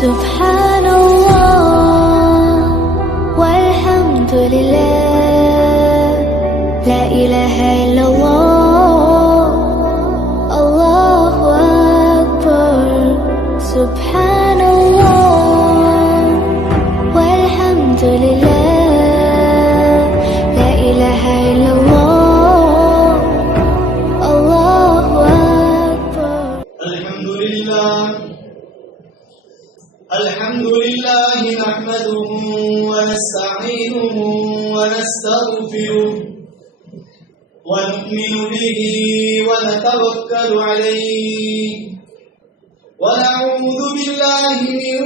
سبحان الله والحمد لله لا إله إلا الله الله أكبر سبحان الله والحمد لله لا إله إلا الله الله أكبر. الحمد لله نحمده ونستعينه ونستغفره ونؤمن به ونتوكل عليه ونعوذ بالله من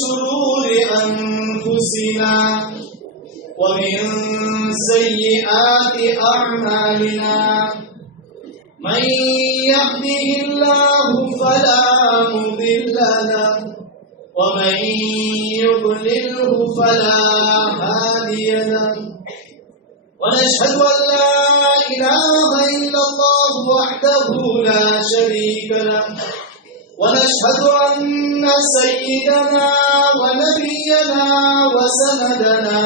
شرور أنفسنا ومن سيئات أعمالنا من يهده الله فلا مضل له ومن يضلله فلا هادي له ونشهد أن لا إله إلا الله وحده لا شريك له ونشهد أن سيدنا ونبينا وسندنا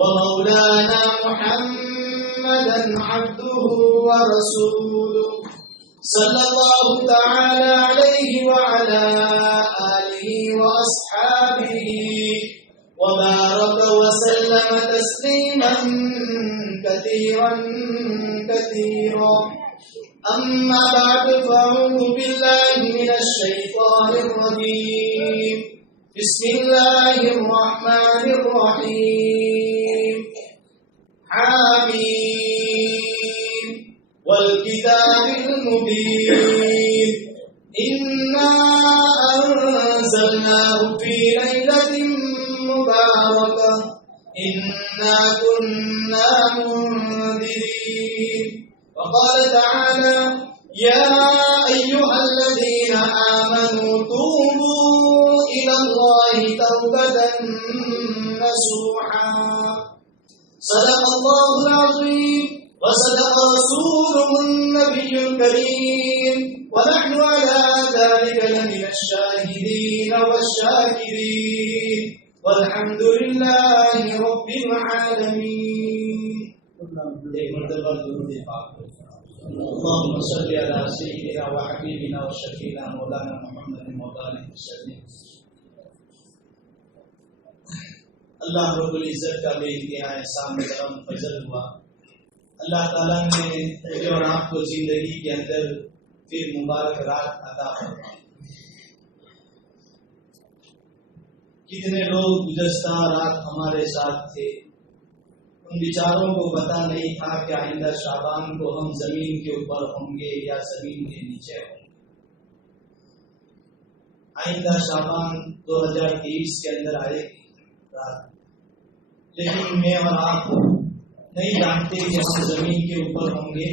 ومولانا محمدا عبده ورسوله صلى الله تعالى عليه وعلى آله وأصحابه وبارك وسلم تسليما كثيرا كثيرا. أما بعد فأعوذ بالله من الشيطان الرجيم. بسم الله الرحمن الرحيم. حميم والكتاب المبين إنا أنزلناه في ليلة مباركة إنا كنا منذرين. وقال تعالى يا أيها الذين آمنوا توبوا إلى الله توبة نصوحا. صدق الله العظيم وصدق رسوله النبي الكريم ونحن على ذلك لمن الشاهدين والشاكرين والحمد لله رب العالمين. اللهم صل على سيدنا وحبيبنا وشفيعنا مولانا محمد مولانا وسلم. اللہ رب العزت کا بے انتہا احسان کرم فضل ہوا. اللہ تعالیٰ نے مجھے اور آپ کو زندگی کے اندر پھر مبارک رات عطا فرمائی. کتنے لوگ گزشتہ رات ہمارے ساتھ تھے، ان بیچاروں کو پتہ نہیں تھا کہ آئندہ شعبان کو ہم زمین کے اوپر ہوں گے یا زمین کے نیچے ہوں گے. آئندہ شعبان 2023 کے اندر آئے گی رات، لیکن میں اور آپ نہیں جانتے کہ ہم زمین کے اوپر ہوں گے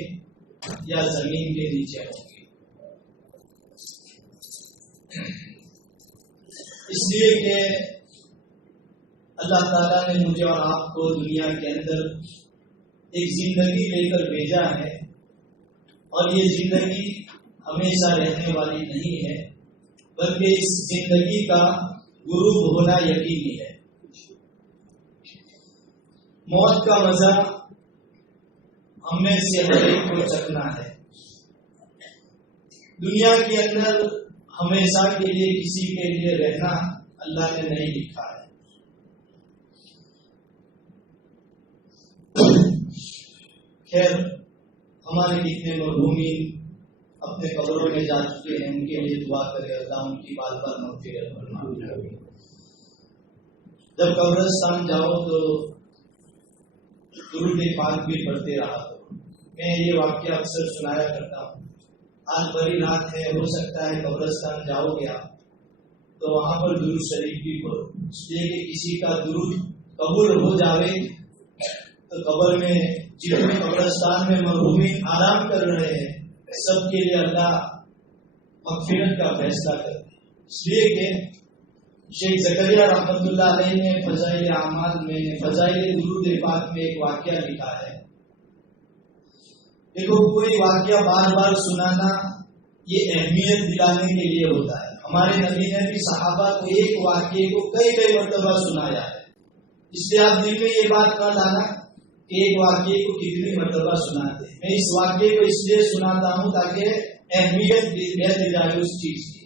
یا زمین کے نیچے ہوں گے. اس لیے کہ اللہ تعالیٰ نے مجھے اور آپ کو دنیا کے اندر ایک زندگی لے کر بھیجا ہے، اور یہ زندگی ہمیشہ رہنے والی نہیں ہے، بلکہ اس زندگی کا غروب ہونا یقینی ہے. موت کا مزہ ہم میں سے ہر ایک کو چکھنا ہے. دنیا کے اندر ہمیشہ کے لیے کسی کے لیے رہنا اللہ نے نہیں لکھا ہے. خیر، ہمارے کتنے مرحومین اپنے قبروں میں جا چکے ہیں، ان کے لیے دعا کرے اللہ ان کی بار بار مغفرت فرمائے. جب قبرستان جاؤ تو درود پاک بھی پڑھتے رہا. میں یہ واقعہ اکثر سنایا کرتا ہوں. آج بڑی رات ہے، ہو سکتا ہے قبرستان جاؤ گیا تو وہاں پر درود شریف بھی پڑھو، اس لیے کہ کسی کا درود قبول ہو جاوے تو قبر میں جتنے قبرستان میں مرحومین آرام کر رہے ہیں سب کے لیے اللہ مغفرت کا فیصلہ کرتے ہیں. اس لیے کہ شیخ زکریا رحمۃ اللہ علیہ نے فضائل اعمال میں فضائل درود پاک میں ایک واقعہ لکھا ہے. دیکھو، کوئی واقعہ بار بار سنانا یہ اہمیت دلانے کے لیے ہوتا ہے. ہمارے نبی نے بھی صحابہ کو ایک واقعے کو کئی مرتبہ سنایا ہے، اس لیے آپ دل میں یہ بات نہ لانا کہ ایک واقعے کو کتنی مرتبہ سناتے ہیں۔ میں اس واقعے کو اس لیے سناتا ہوں تاکہ اہمیت دی جائے اس چیز کی،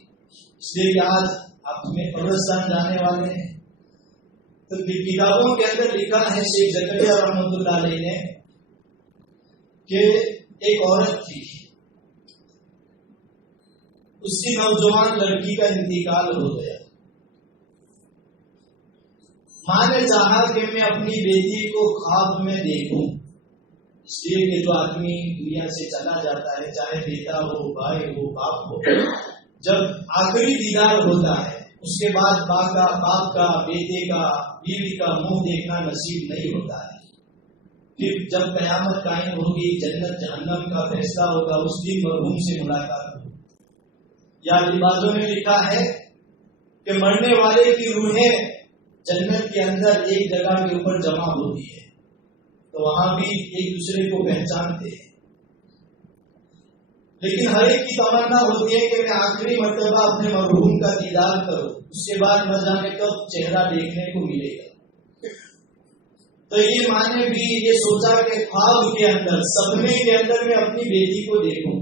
اس لیے کہ آج آپ میں قبرستان جانے والے ہیں تو کتابوں کے اندر لکھا ہے شیخ زکریا رحمۃ اللہ علیہ نے کہ ایک عورت تھی، اس کی نوجوان لڑکی کا انتقال ہو گیا، ماں نے چاہا کہ میں اپنی بیٹی کو خواب میں دیکھوں، اس لیے کہ جو آدمی دنیا سے چلا جاتا ہے، چاہے بیٹا ہو، بھائی ہو، باپ ہو، جب آخری دیدار ہوتا ہے اس کے بعد باپ کا، بیٹے کا، بیوی کا منہ دیکھنا نصیب نہیں ہوتا ہے۔ پھر جب قیامت قائم ہوگی، جنت جہنم کا فیصلہ ہوگا، اس دن مرحوم سے ملاقات ہوگی۔ یا لباسوں میں لکھا ہے کہ مرنے والے کی روحیں جنت کے اندر ایک جگہ کے اوپر جمع ہوتی ہے تو وہاں بھی ایک دوسرے کو پہچانتے ہیں، لیکن ہر ایک کی تمنا ہوتی ہے کہ میں آخری مرتبہ اپنے مرحوم کا دیدار کروں، اس کے بعد نہ جانے کب چہرہ دیکھنے کو ملے گا۔ تو یہ ماں نے بھی یہ سوچا کہ خواب کے اندر، سپنے کے اندر میں اپنی بیٹی کو دیکھوں،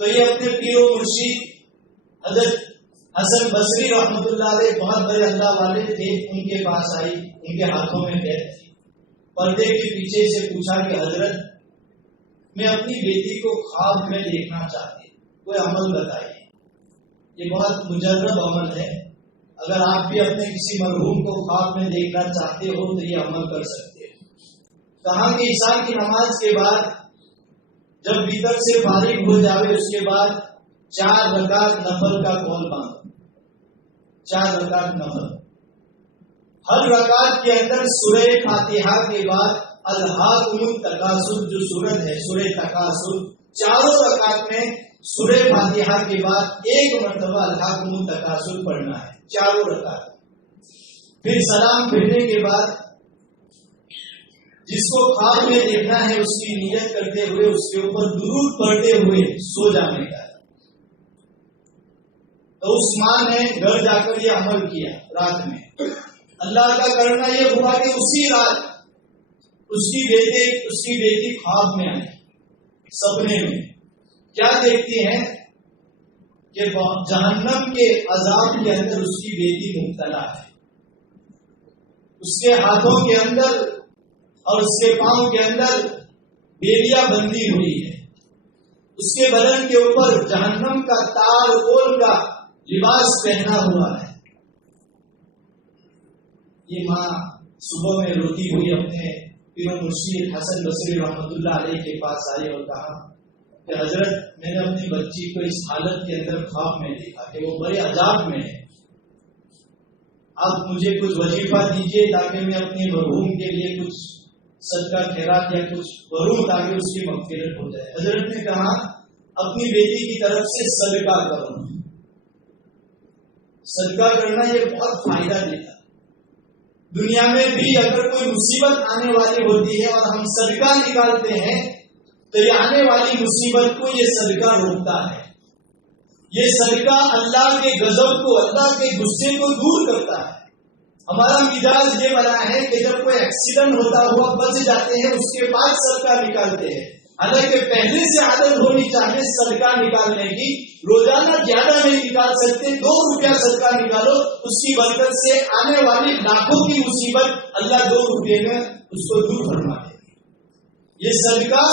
تو یہ اپنے پیر و مرشید حضرت حسن بصری رحمۃ اللہ علیہ، بہت بڑے اللہ والے تھے، ان کے پاس آئی، ان کے ہاتھوں میں بیت تھی، پردے کے پیچھے سے پوچھا کہ حضرت میں اپنی بیٹی کو خواب میں دیکھنا چاہتی ہوں، کوئی عمل بتائیے۔ یہ بہت مجرب عمل ہے، اگر آپ بھی اپنے کسی مرحوم کو خواب میں دیکھنا چاہتے ہو تو یہ عمل کر سکتے ہو۔ کہاں کہ عشاء کی نماز کے بعد جب بھیتر سے فارغ ہو جاوے، اس کے بعد 4 رکعت نفل کا قول باندھو، 4 رکعت نفل، ہر رکعت کے اندر سورہ فاتحہ کے بعد الہاکم التکاثر جو سورت ہے، سورہ تکاثر، چاروں رکعت میں سورہ فاتحہ کے بعد ایک مرتبہ الہاکم التکاثر پڑھنا ہے، چاروں رکعت۔ پھر سلام پھرنے کے بعد جس کو خواب میں دیکھنا ہے اس کی نیت کرتے ہوئے اس کے اوپر درود پڑھتے ہوئے سو جانے کا۔ تو اس ماں نے گھر جا کر یہ عمل کیا رات میں۔ اللہ کا کرنا یہ ہوا کہ اسی رات اس کی بیٹی خواب میں آئی، سپنے میں کیا دیکھتی ہیں کہ جہنم کے عذاب کے اندر اس کی بیٹی مبتلا ہے، اس کے ہاتھوں کے اندر اور اس کے پاؤں کے اندر بیڑیاں بندھی ہوئی ہے، اس کے بدن کے اوپر جہنم کا تار کول کا لباس پہنا ہوا ہے۔ یہ ماں صبح میں روتی ہوئی اپنے پیر و مرشید حسن بصری رحمۃ اللہ علیہ کے پاس آئی اور کہا کہ حضرت میں نے اپنی بچی کو اس حالت کے اندر خواب میں دیکھا کہ وہ بڑے عذاب میں ہے، آپ مجھے کچھ وظیفہ دیجیے تاکہ میں اپنے مرحوم کے لیے کچھ صدقہ خیرات یا کچھ کروں تاکہ اس کی مغفرت ہو جائے۔ حضرت نے کہا اپنی بیٹی کی طرف سے صدقہ کروں، صدقہ کرنا یہ بہت فائدہ دیتا ہے۔ دنیا میں بھی اگر کوئی مصیبت آنے والی ہوتی ہے اور ہم صدقہ نکالتے ہیں تو یہ آنے والی مصیبت کو یہ صدقہ روکتا ہے، یہ صدقہ اللہ کے غضب کو، اللہ کے غصے کو دور کرتا ہے۔ ہمارا مزاج یہ بنا ہے کہ جب کوئی ایکسیڈنٹ ہوتا ہوا بچ جاتے ہیں اس کے بعد صدقہ نکالتے ہیں، حالانکہ پہلے سے عادت ہونی چاہیے صدقہ نکالنے کی۔ روزانہ زیادہ نہیں نکال سکتے، 2 روپیہ صدقہ نکالو، اس کی برکت سے آنے والی لاکھوں کی مصیبت اللہ 2 روپے میں اس کو دور فرما دے گی۔ یہ صدقہ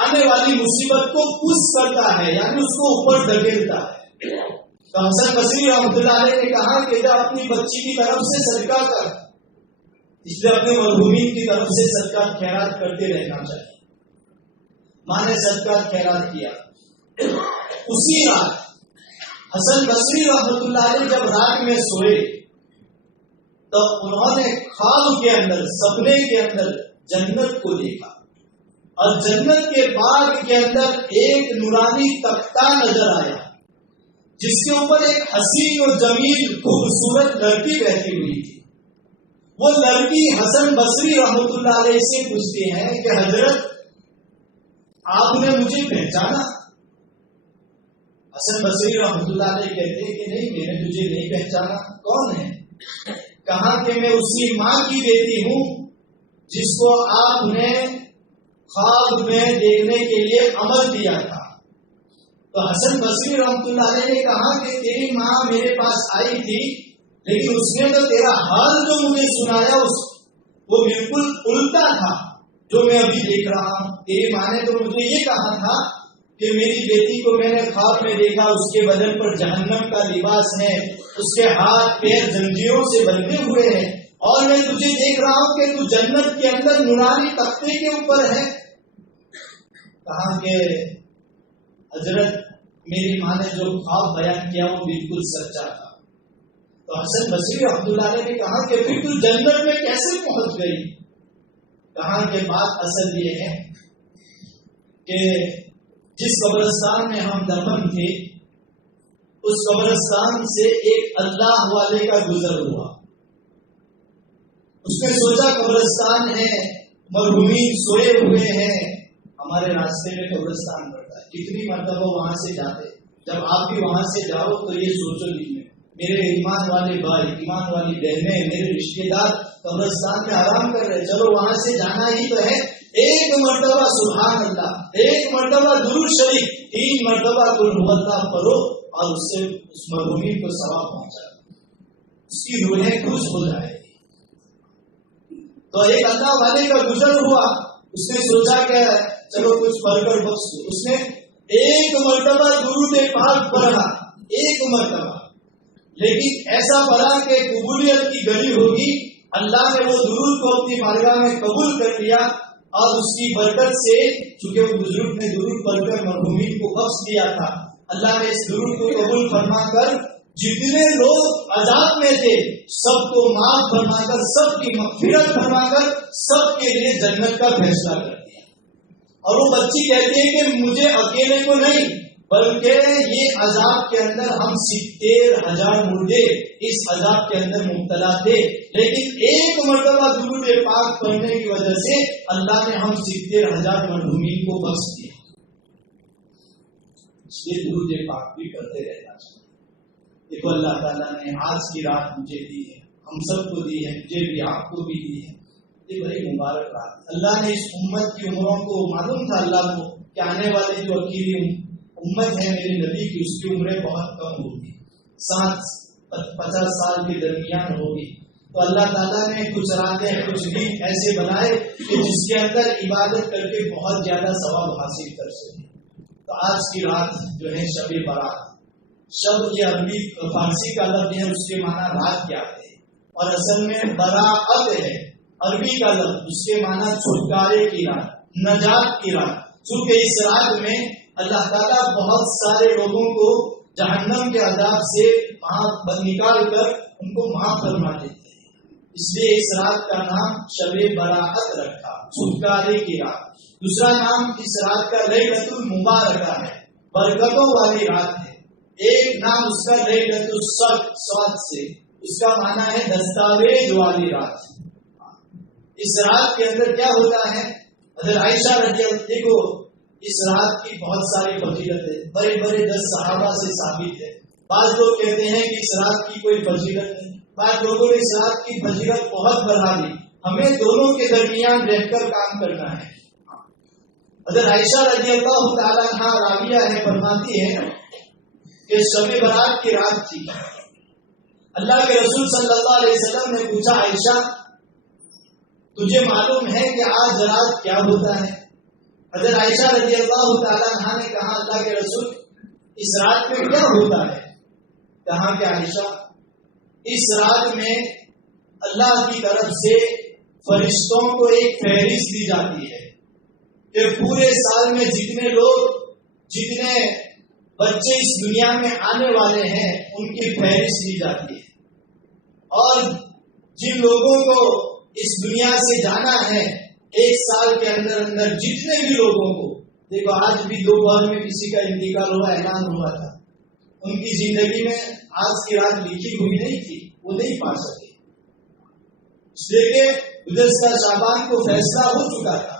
آنے والی مصیبت کو پش کرتا ہے، یعنی اس کو اوپر دھکیلتا ہے۔ تو حسن بصری رحمۃ اللہ علیہ نے کہا کہ جب اپنی بچی کی طرف سے صدقہ کر، اس لیے اپنے مرحومین کی طرف سے صدقہ خیرات کرتے رہنا چاہیے۔ ماں نے صدقہ خیرات کیا۔ اسی رات حسن بصری رحمۃ اللہ علیہ جب رات میں سوئے تو انہوں نے خواب کے اندر، سپنے کے اندر جنت کو دیکھا، اور جنت کے باغ کے اندر ایک نورانی تختہ نظر آیا جس کے اوپر ایک حسین و جمیل خوبصورت لڑکی بیٹھی ہوئی تھی۔ وہ لڑکی حسن بصری رحمۃ اللہ علیہ سے پوچھتی ہے کہ حضرت آپ نے مجھے پہچانا؟ حسن بصری رحمۃ اللہ علیہ کہتے ہیں کہ نہیں، میں نے تجھے نہیں پہچانا، کون ہے؟ کہا کہ میں اسی ماں کی بیٹی ہوں جس کو آپ نے خواب میں دیکھنے کے لیے امر دیا تھا۔ تو حسن بصری رحمۃ اللہ علیہ نے کہا کہ تیری ماں میرے پاس آئی تھی، لیکن اس نے تو تیرا حال جو مجھے سنایا وہ بالکل الٹا تھا جو میں ابھی دیکھ رہا ہوں۔ تیری ماں نے تو مجھے یہ کہا تھا کہ میری بیٹی کو میں نے خواب میں دیکھا، اس کے بدن پر جہنم کا لباس ہے، اس کے ہاتھ پیر زنجیروں سے بندھے ہوئے ہیں، اور میں تجھے دیکھ رہا ہوں کہ تو جنت کے اندر نورانی تختے کے اوپر ہے۔ کہا کہ حضرت میری ماں نے جو خواب بیان کیا وہ بالکل سچا تھا۔ تو حسن بصری رحمۃ اللہ علیہ نے کہا کہ پھر تو جنت میں کیسے پہنچ گئی؟ کہا کہ بات اصل یہ ہے کہ جس قبرستان میں ہم دفن تھے اس قبرستان سے ایک اللہ والے کا گزر ہوا۔ اس نے سوچا قبرستان ہے، مرحومین سوئے ہوئے ہیں، ہمارے راستے میں قبرستان پڑتا ہے، کتنی مرتبہ وہاں سے جاتے، جب آپ بھی وہاں سے جاؤ تو یہ سوچو دل میں، میرے ایمان والے بھائی، ایمان والی بہنیں، میرے رشتے دار قبرستان میں آرام کر رہے، چلو وہاں سے جانا ہی تو ہے، ایک مرتبہ سبحان اللہ، ایک مرتبہ درود شریف، 3 مرتبہ قل هو اللہ پڑھو اور اس سے اس مرحومی کو ثواب پہنچا، اس کی روحیں خوش ہو جائے گی۔ تو ایک اللہ والے کا گزر ہوا، اس نے سوچا کہ چلو کچھ پڑھ کر بخش دو، اس نے ایک مرتبہ درود پاک پڑھا، ایک مرتبہ، لیکن ایسا پڑھا کہ قبولیت کی گھڑی ہوگی، اللہ نے وہ درود کو اپنی بارگاہ میں قبول کر لیا، اور اس کی برکت سے چونکہ وہ بزرگ نے درود پڑھ کر مرحومین کو بخش دیا تھا، اللہ نے اس درود کو قبول فرما کر جتنے لوگ عذاب میں تھے سب کو معاف فرما کر، سب کی مغفرت فرما کر، سب کے لیے جنت کا فیصلہ کر دیا۔ اور وہ بچی کہتی ہے کہ مجھے اکیلے کو نہیں بلکہ یہ عذاب کے اندر ہم 70,000 مردے اس عذاب کے اندر مبتلا تھے، لیکن ایک مرتبہ درود پاک پڑھنے کی وجہ سے اللہ نے ہم 70,000 مرحومین کو بخش دیا۔ اس لیے درود پاک بھی کرتے رہنا چاہیے۔ دیکھو اللہ تعالیٰ نے آج کی رات مجھے دی ہے، ہم سب کو دی ہے، مجھے بھی آپ کو بھی دی ہے، یہ بڑی مبارک رات۔ اللہ نے اس امت کی عمروں کو معلوم تھا اللہ کو کہ آنے والے جو اکیلی امت ہے میرے نبی کی، اس کی عمریں بہت کم ہوگی، 50 سال کے درمیان ہوگی، تو اللہ تعالیٰ نے کچھ راتیں کچھ دن ایسے بنائے کہ جس کے اندر عبادت کر کے بہت زیادہ ثواب حاصل کر سکے۔ تو آج کی رات جو ہے شب برات، شب یہ عربی فارسی کا لفظ ہے، اس کے معنی رات کیا ہے، اور اصل میں براعت ہے عربی کا لفظ، اس کے معنی چھٹکارے کی رات، نجات کی رات۔ چونکہ اس رات میں اللہ تعالیٰ بہت سارے لوگوں کو جہنم کے عذاب سے نکال کر ان کو معاف فرما دیتے ہیں، اس لیے اس رات کا نام شب براعت رکھا، چھٹکارے کی رات۔ دوسرا نام اس رات کا لیلۃ المبارکہ ہے، برکتوں والی رات ہے۔ ایک نام اس کا لیلۃ الصدق سے، اس کا معنی ہے دستاویز والی رات۔ اس رات کے اندر کیا ہوتا ہے، حضرت عائشہ رضی اللہ عنہا، دیکھو اس رات کی بہت ساری فضیلت ہے، بڑے بڑے 10 صحابہ سے ثابت ہے۔ بعض لوگ کہتے ہیں کہ اس رات کی کوئی فضیلت نہیں، بعض لوگوں نے اس رات کی فضیلت بہت بڑھا دی، ہمیں دونوں کے درمیان رہ کر کام کرنا ہے۔ حضرت عائشہ رضی اللہ تعالیٰ عنہا راویہ ہے، فرماتی ہے کہ شب برات کی رات تھی، اللہ کے رسول صلی اللہ علیہ وسلم نے پوچھا عائشہ تجھے معلوم ہے کہ آج رات کیا ہوتا ہے؟ حضرت عائشہ رضی اللہ تعالیٰ عنہا نے کہا اللہ کے رسول اس رات میں کیا ہوتا ہے؟ کہا کہ عائشہ اس رات میں اللہ کی طرف سے فرشتوں کو ایک فہرست دی جاتی ہے کہ پورے سال میں جتنے لوگ جتنے بچے اس دنیا میں آنے والے ہیں ان کی فہرست دی جاتی ہے، اور جن لوگوں کو اس دنیا سے جانا ہے ایک سال کے اندر اندر جتنے بھی لوگوں کو، دیکھو آج بھی دوپہر میں کسی کا انتقال ہوا، اعلان ہوا تھا، ان کی زندگی میں آج کی رات لکھی ہوئی نہیں تھی، وہ نہیں پا سکے، اس لیے کہ گزشتہ شعبان کو فیصلہ ہو چکا تھا،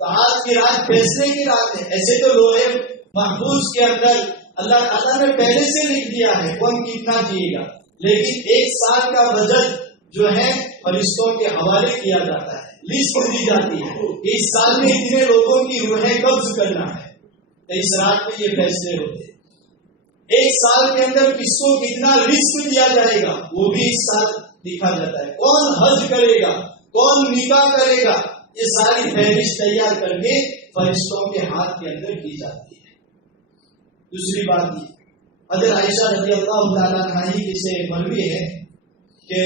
تو آج کی رات فیصلے کی رات ہے۔ ایسے تو لوہے محفوظ کے اندر اللہ تعالیٰ نے پہلے سے لکھ دیا ہے کون کتنا جیے گا، لیکن 1 سال کا بجٹ جو ہے فرشتوں کے حوالے کیا جاتا ہے، لسٹ دی جاتی ہے کہ اس سال میں اتنے لوگوں کی روحیں قبض کرنا ہے، تو اس رات میں یہ فیصلے ہوتے ہیں۔ 1 سال کے اندر کس کو کتنا رزق دیا جائے گا وہ بھی اس سال لکھا جاتا ہے، کون حج کرے گا، کون نکاح کرے گا، یہ ساری فہرست تیار کر کے فرشتوں کے ہاتھ کے اندر کی جاتی ہے۔ دوسری بات یہ حضرت عائشہ رضی اللہ تعالیٰ عنہ کی سے مروی ہے کہ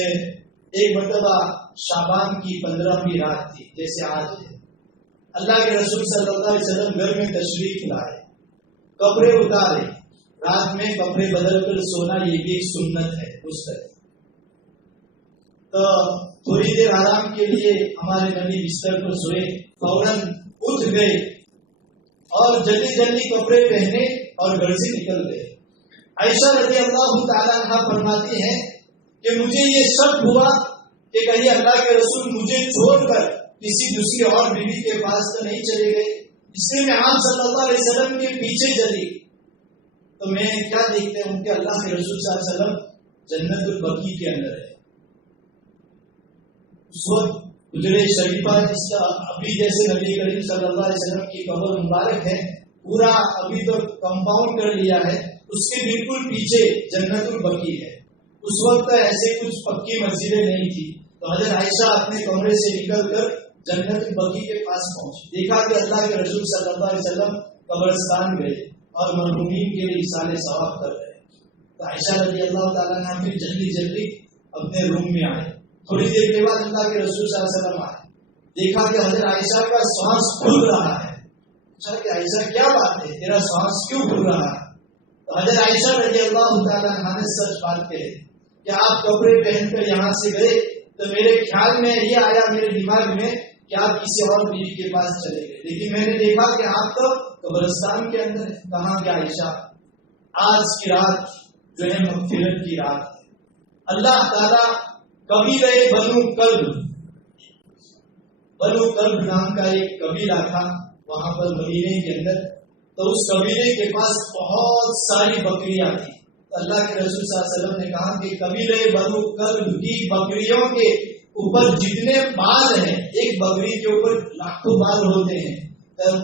ایک مرتبہ شعبان کی 15ویں رات تھی، جیسے آج ہے، اللہ کے رسول صلی اللہ علیہ وسلم گھر میں تشریف لائے، کپڑے اتارے، رات میں کپڑے بدل کر سونا یہ بھی ایک سنت ہے اس طرح۔ تو تھوڑی دیر آرام کے لیے ہمارے نبی بستر پر سوئے، فوراً اٹھ گئے اور جلدی جلدی کپڑے پہنے اور گھر سے نکل گئے۔ عائشہ رضی اللہ تعالیٰ عنہ فرماتی ہیں کہ مجھے یہ شک ہوا کہ کہیں اللہ کے رسول مجھے چھوڑ کر کسی دوسری اور بیوی کے پاس تو نہیں چلے گئے، اس لیے میں آپ صلی اللہ علیہ وسلم کے پیچھے چلی، تو میں کیا دیکھتے ہوں کہ اللہ کے رسول صلی اللہ علیہ وسلم جنت البقیع کے اندر ہے۔ اس وقت حجرہ شریفہ جس کا ابھی جیسے نبی کریم صلی اللہ علیہ وسلم کی قبر مبارک ہے، پورا ابھی تو کمپاؤنڈ کر لیا ہے، اس کے بالکل پیچھے جنت البقیع ہے۔ اس وقت ایسے کچھ پکی مسجدیں نہیں تھی، تو حضرت عائشہ اپنے کمرے سے نکل کر جنت البقیع کے پاس پہنچی، دیکھا کہ اللہ کے رسول صلی اللہ علیہ وسلم قبرستان گئے اور مرحومین کے لیے اصال ثواب کر رہے۔ تو عائشہ رضی اللہ تعالیٰ عنہ پھر جلدی جلدی اپنے روم میں آئے، تھوڑی دیر کے بعد اللہ کے رسول صلی اللہ علیہ وسلم آئے، دیکھا کہ حضرت عائشہ کا سانس پھول رہا ہے، پوچھا کہ عائشہ کیا بات ہے، تیرا سانس کیوں پھول رہا ہے؟ تو حضرت عائشہ رضی اللہ تعالیٰ عنہ نے سچ بات کہی کہ آپ کپڑے پہن کر یہاں سے گئے تو میرے خیال میں یہ آیا میرے دماغ میں کہ آپ کسی اور بیوی کے پاس چلے گئے، لیکن میں نے دیکھا کہ آپ تو قبرستان کے اندر ہے۔ کہاں کہ عائشہ آج کی رات جو ہے مغفرت کی رات ہے۔ اللہ تعالیٰ قبیلہ بنو کلب نام کا ایک قبیلہ تھا وہاں پر مدینے کے اندر، تو اس قبیلے کے پاس بہت ساری بکریاں تھیں۔ اللہ کے رسول صلی اللہ علیہ وسلم نے کہا کہ قبیلے بنو کلب کی بکریوں کے اوپر جتنے بال ہیں، ایک بکری کے اوپر لاکھوں بال ہوتے ہیں،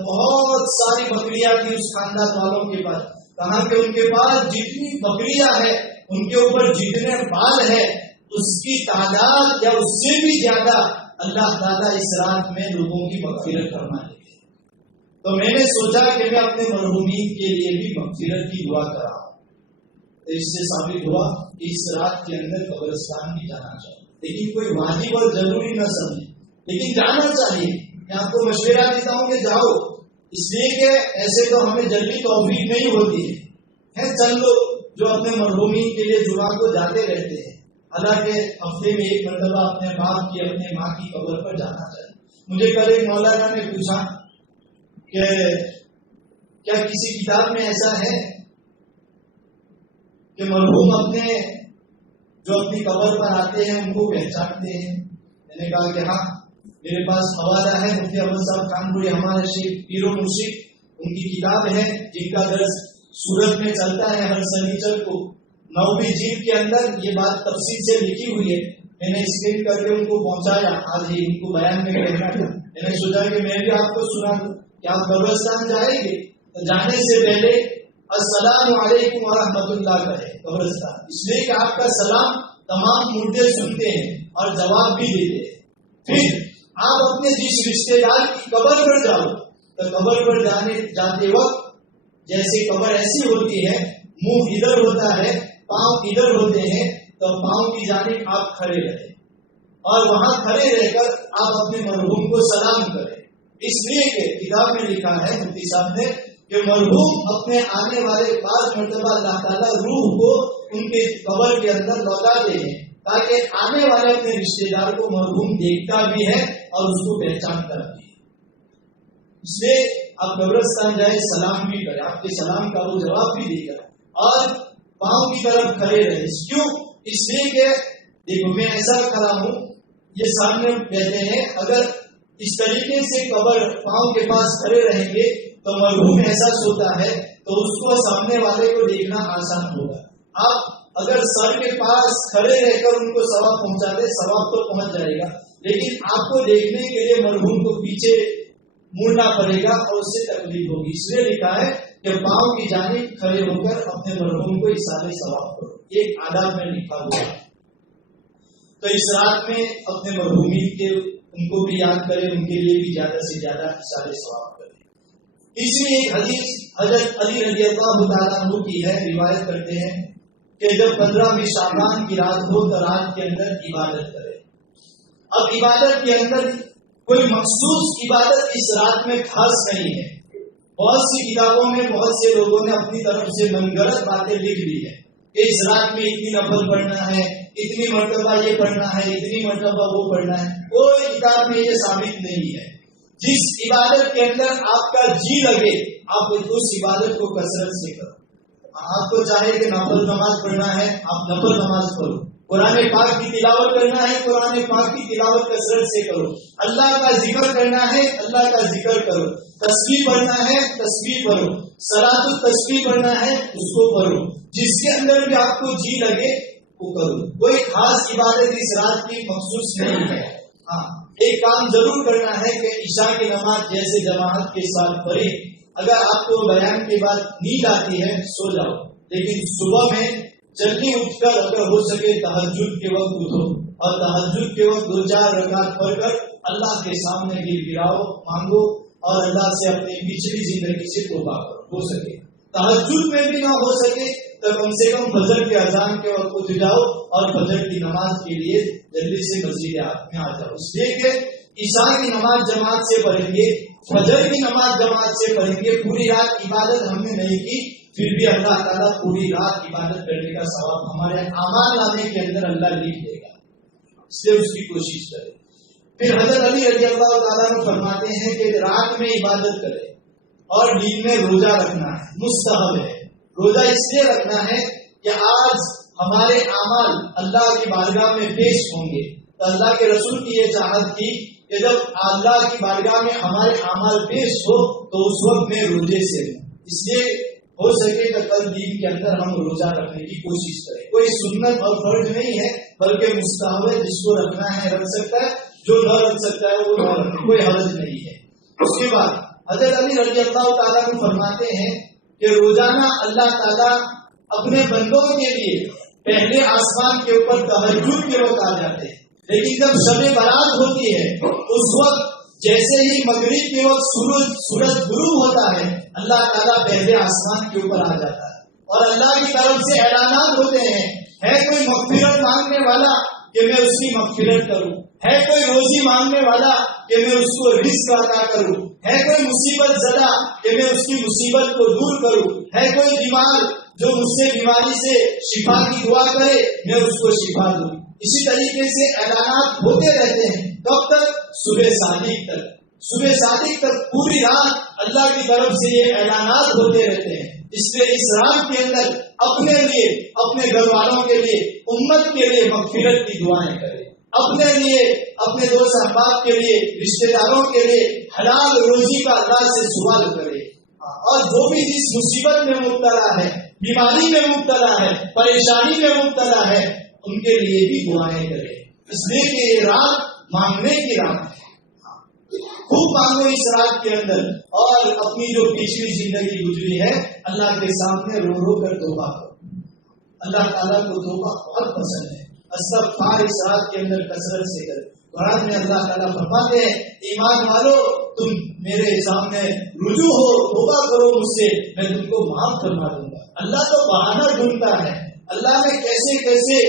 بہت ساری بکریاں تھی اس خاندان والوں کے پاس۔ کہا کہ ان کے پاس جتنی بکریاں ہیں ان کے اوپر جتنے بال ہیں اس کی تعداد یا اس سے بھی زیادہ اللہ تعالیٰ اس رات میں لوگوں کی مغفرت فرمائے گے۔ تو میں نے سوچا کہ میں اپنے مرحومین کے لیے بھی مغفرت کی دعا کراؤں، تو اس سے ثابت ہوا کہ اس رات کے اندر قبرستان بھی جانا چاہیے، لیکن کوئی واجب اور ضروری نہ سمجھے، لیکن جانا چاہیے۔ میں آپ کو مشورہ دیتا ہوں کہ جاؤ، اس لیے کہ ایسے تو ہمیں جلدی توفیق نہیں ہوتی ہے چند لوگ جو اپنے مرحومین کے لیے جمعہ کو جاتے رہتے ہیں، حالانکہ ہفتے میں ایک مرتبہ اپنے باپ کی اپنے ماں کی قبر پر جانا چاہیے۔ مجھے کل ایک مولانا نے پوچھا کہ کیا کسی کتاب میں ایسا ہے کہ مرحوم اپنے جو اپنی قبر پر آتے ہیں ان کو پہچانتے ہیں؟ میں نے کہا کہ ہاں، میرے پاس حوالہ ہے مفتی احمد صاحب خانپوری، ہمارے شیخ پیر و مرشد، ان کی کتاب ہے جن کا درس سورت میں چلتا ہے ہر سنیچر کو، 9ویں جلد کے اندر یہ بات تفصیل سے لکھی ہوئی ہے۔ میں نے اسکرین کر کے ان کو پہنچایا، آج ہی ان کو بیان میں کہنا تھا، میں نے سوچا کہ میں بھی آپ کو سنا دوں کہ آپ قبرستان جائیں گے تو جانے سے پہلے السلام علیکم ورحمۃ اللہ کہے قبرستان، اس لیے کہ آپ کا سلام تمام مردے سنتے ہیں اور جواب بھی دیتے ہیں۔ پھر آپ اپنے جس رشتے دار کی قبر پر جاؤ تو قبر پر جاتے وقت جیسے قبر ایسی ہوتی ہے، منہ ادھر ہوتا ہے، پاؤں ادھر ہوتے ہیں، تو پاؤں کی جانب آپ کھڑے رہیں اور وہاں کھڑے رہ کر آپ اپنے مرحوم کو سلام کریں، اس لیے کہ کتاب میں لکھا ہے مفتی صاحب نے کہ مرحوم اپنے آنے والے 5 مرتبہ اللہ تعالیٰ روح کو ان کے قبر کے اندر لوٹاتے ہیں تاکہ آنے والے اپنے رشتے دار کو مرحوم دیکھتا بھی ہے اور اس کو پہچانتا بھی ہے۔ اس لیے آپ قبرستان جائے، سلام بھی کریں، آپ کے سلام کا وہ جواب بھی دے گا اور پاؤں کی طرف کھڑے رہے۔ کیوں؟ اس لیے کہ دیکھو میں ایسا کھڑا ہوں، یہ سامنے کہتے ہیں اگر اس طریقے سے قبر پاؤں کے پاس کھڑے رہیں گے تو مرحوم احساس ہوتا ہے تو اس کو سامنے والے کو دیکھنا آسان ہوگا. آپ اگر سر کے پاس کھڑے رہ کر ان کو ثواب پہنچا دے, ثواب تو پہنچ جائے گا, لیکن آپ کو دیکھنے کے لیے مرحوم کو پیچھے مڑنا پڑے گا اور اس سے تکلیف ہوگی. اس لیے لکھا ہے کہ پاؤں کی جانب کھڑے ہو کر اپنے مرحوم کو ایصال ثواب کرو. ایک آداب میں لکھا ہوا ہے. تو اس رات میں اپنے مرحومین کے ان کو بھی یاد کریں, ان کے لیے بھی زیادہ سے زیادہ ایصال ثواب کریں. تیسری ایک حدیث حضرت علی رضی اللہ تعالیٰ عنہ کی ہے, روایت کرتے ہیں کہ جب 15ویں شعبان کی رات ہو تو رات کے اندر عبادت کرے. اب عبادت کے اندر کوئی مخصوص عبادت اس رات میں خاص نہیں ہے. بہت سی کتابوں میں بہت سے لوگوں نے اپنی طرف سے من گھڑت باتیں لکھ لی ہے کہ اس رات میں اتنی نفل پڑھنا ہے, اتنی مرتبہ یہ پڑھنا ہے, اتنی مرتبہ وہ پڑھنا ہے. کوئی کتاب میں یہ ثابت نہیں ہے. جس عبادت کے اندر آپ کا جی لگے آپ اس عبادت کو کثرت سے کرو. آپ کو چاہے کہ نفل نماز پڑھنا ہے, آپ نفل نماز پڑھو. قرآن پاک کی تلاوت کرنا ہے, قرآن پاک کی تلاوت کثرت سے کرو. اللہ کا ذکر کرنا ہے, اللہ کا ذکر کرو. تسبیح پڑھنا ہے, تسبیح پڑھو. صلاۃ التسبیح پڑھنا ہے, اس کو پڑھو. جس کے اندر بھی آپ کو جی لگے وہ کرو. کوئی خاص عبادت اس رات کی مخصوص نہیں ہے. ہاں, ایک کام ضرور کرنا ہے کہ عشاء کی نماز جیسے جماعت کے ساتھ پڑھے. اگر آپ کو بیان کے بعد نیند آتی ہے سو جاؤ, لیکن صبح میں جلدی اٹھ کر اگر ہو سکے تہجد کے وقت اٹھو اور تہجد کے وقت 2-4 رکعت پڑھ کر اللہ کے سامنے گر گراؤ, مانگو اور اللہ سے اپنی پچھلی زندگی سے توبہ کرو. ہو سکے تہجد میں بھی نہ ہو سکے تو کم سے کم فجر کے اذان کے وقت اٹھ جاؤ اور فجر کی نماز کے لیے جلدی سے مسجد میں آ جاؤ. اس لیے کہ عشاء کی نماز جماعت سے پڑھیں گے, فجر کی نماز جماعت سے پڑھیں گے. پوری رات عبادت ہم نے نہیں کی, پھر بھی اللہ تعالیٰ پوری رات عبادت کرنے کا ثواب ہمارے اعمال نامے کے اندر اللہ لکھ دے گا. اس لیے اس کی کوشش کریں. پھر حضرت علی رضی اللہ تعالیٰ عنہ فرماتے ہیں کہ رات میں عبادت کرے اور دن میں روزہ رکھنا ہے, مستحب ہے. روزہ اس لیے رکھنا ہے کہ آج ہمارے اعمال اللہ کی بارگاہ میں پیش ہوں گے. تو اللہ کے رسول کی یہ چاہت تھی کہ جب اللہ کی بارگاہ میں ہمارے اعمال پیش ہو تو اس وقت میں روزے سے ہوں. اس لیے ہو سکے تو کل دین کے اندر ہم روزہ رکھنے کی کوشش کریں. کوئی سنت اور فرض نہیں ہے بلکہ مستحب ہے. جس کو رکھنا ہے رکھ سکتا ہے, جو نہ رکھ سکتا ہے وہ نہ رکھے, کوئی حرج نہیں ہے. اس کے بعد حضرت علی رضی اللہ تعالیٰ عنہ فرماتے ہیں کہ روزانہ اللہ تعالیٰ اپنے بندوں کے لیے پہلے آسمان کے اوپر تہجد کے وقت آ جاتے ہیں, لیکن جب شب برات ہوتی ہے اس وقت جیسے ہی مغرب کے وقت سورج غروب ہوتا ہے اللہ تعالیٰ پہلے آسمان کے اوپر آ جاتا ہے اور اللہ کی طرف سے اعلانات ہوتے ہیں. ہے کوئی مغفرت مانگنے والا کہ میں اس کی مغفرت کروں, ہے کوئی روزی مانگنے والا کہ میں اس کو رزق عطا کروں, ہے کوئی مصیبت زدہ کہ میں اس کی مصیبت کو دور کروں, ہے کوئی بیمار جو مجھ سے بیماری سے شفا کی دعا کرے میں اس کو شفا دوں. اسی طریقے سے اعلانات ہوتے رہتے ہیں. کب تک؟ صبح صادق تک. صبح صادق تک پوری رات اللہ کی طرف سے یہ اعلانات ہوتے رہتے ہیں. اس لیے اس رات کے اندر اپنے لیے, اپنے گھر والوں کے لیے, امت کے لیے مغفرت کی دعائیں کریں. اپنے لیے, اپنے دوست احباب کے لیے, رشتے داروں کے لیے حلال روزی کا اللہ سے سوال کرے. اور جو بھی جس مصیبت میں مبتلا ہے, بیماری میں مبتلا ہے, پریشانی میں مبتلا ہے, ان کے لیے بھی دعائیں کرے. اس لیے کہ یہ رات مانگنے کی رات ہے. خوب مانگو اس رات کے اندر اور اپنی جو پچھلی زندگی گزری ہے اللہ کے سامنے رو رو کر توبہ کرو. اللہ تعالیٰ کو توبہ بہت پسند ہے. استغفار اس رات کے اندر کثرت سے کرے. قرآن میں اللہ تعالیٰ فرماتے ہیں ایمان والو تم میرے سامنے رجوع ہو, توبہ کرو مجھ سے, میں تم کو معاف فرما دوں گا. اللہ تو بہانہ ڈھونڈتا ہے. اللہ نے کیسے کیسے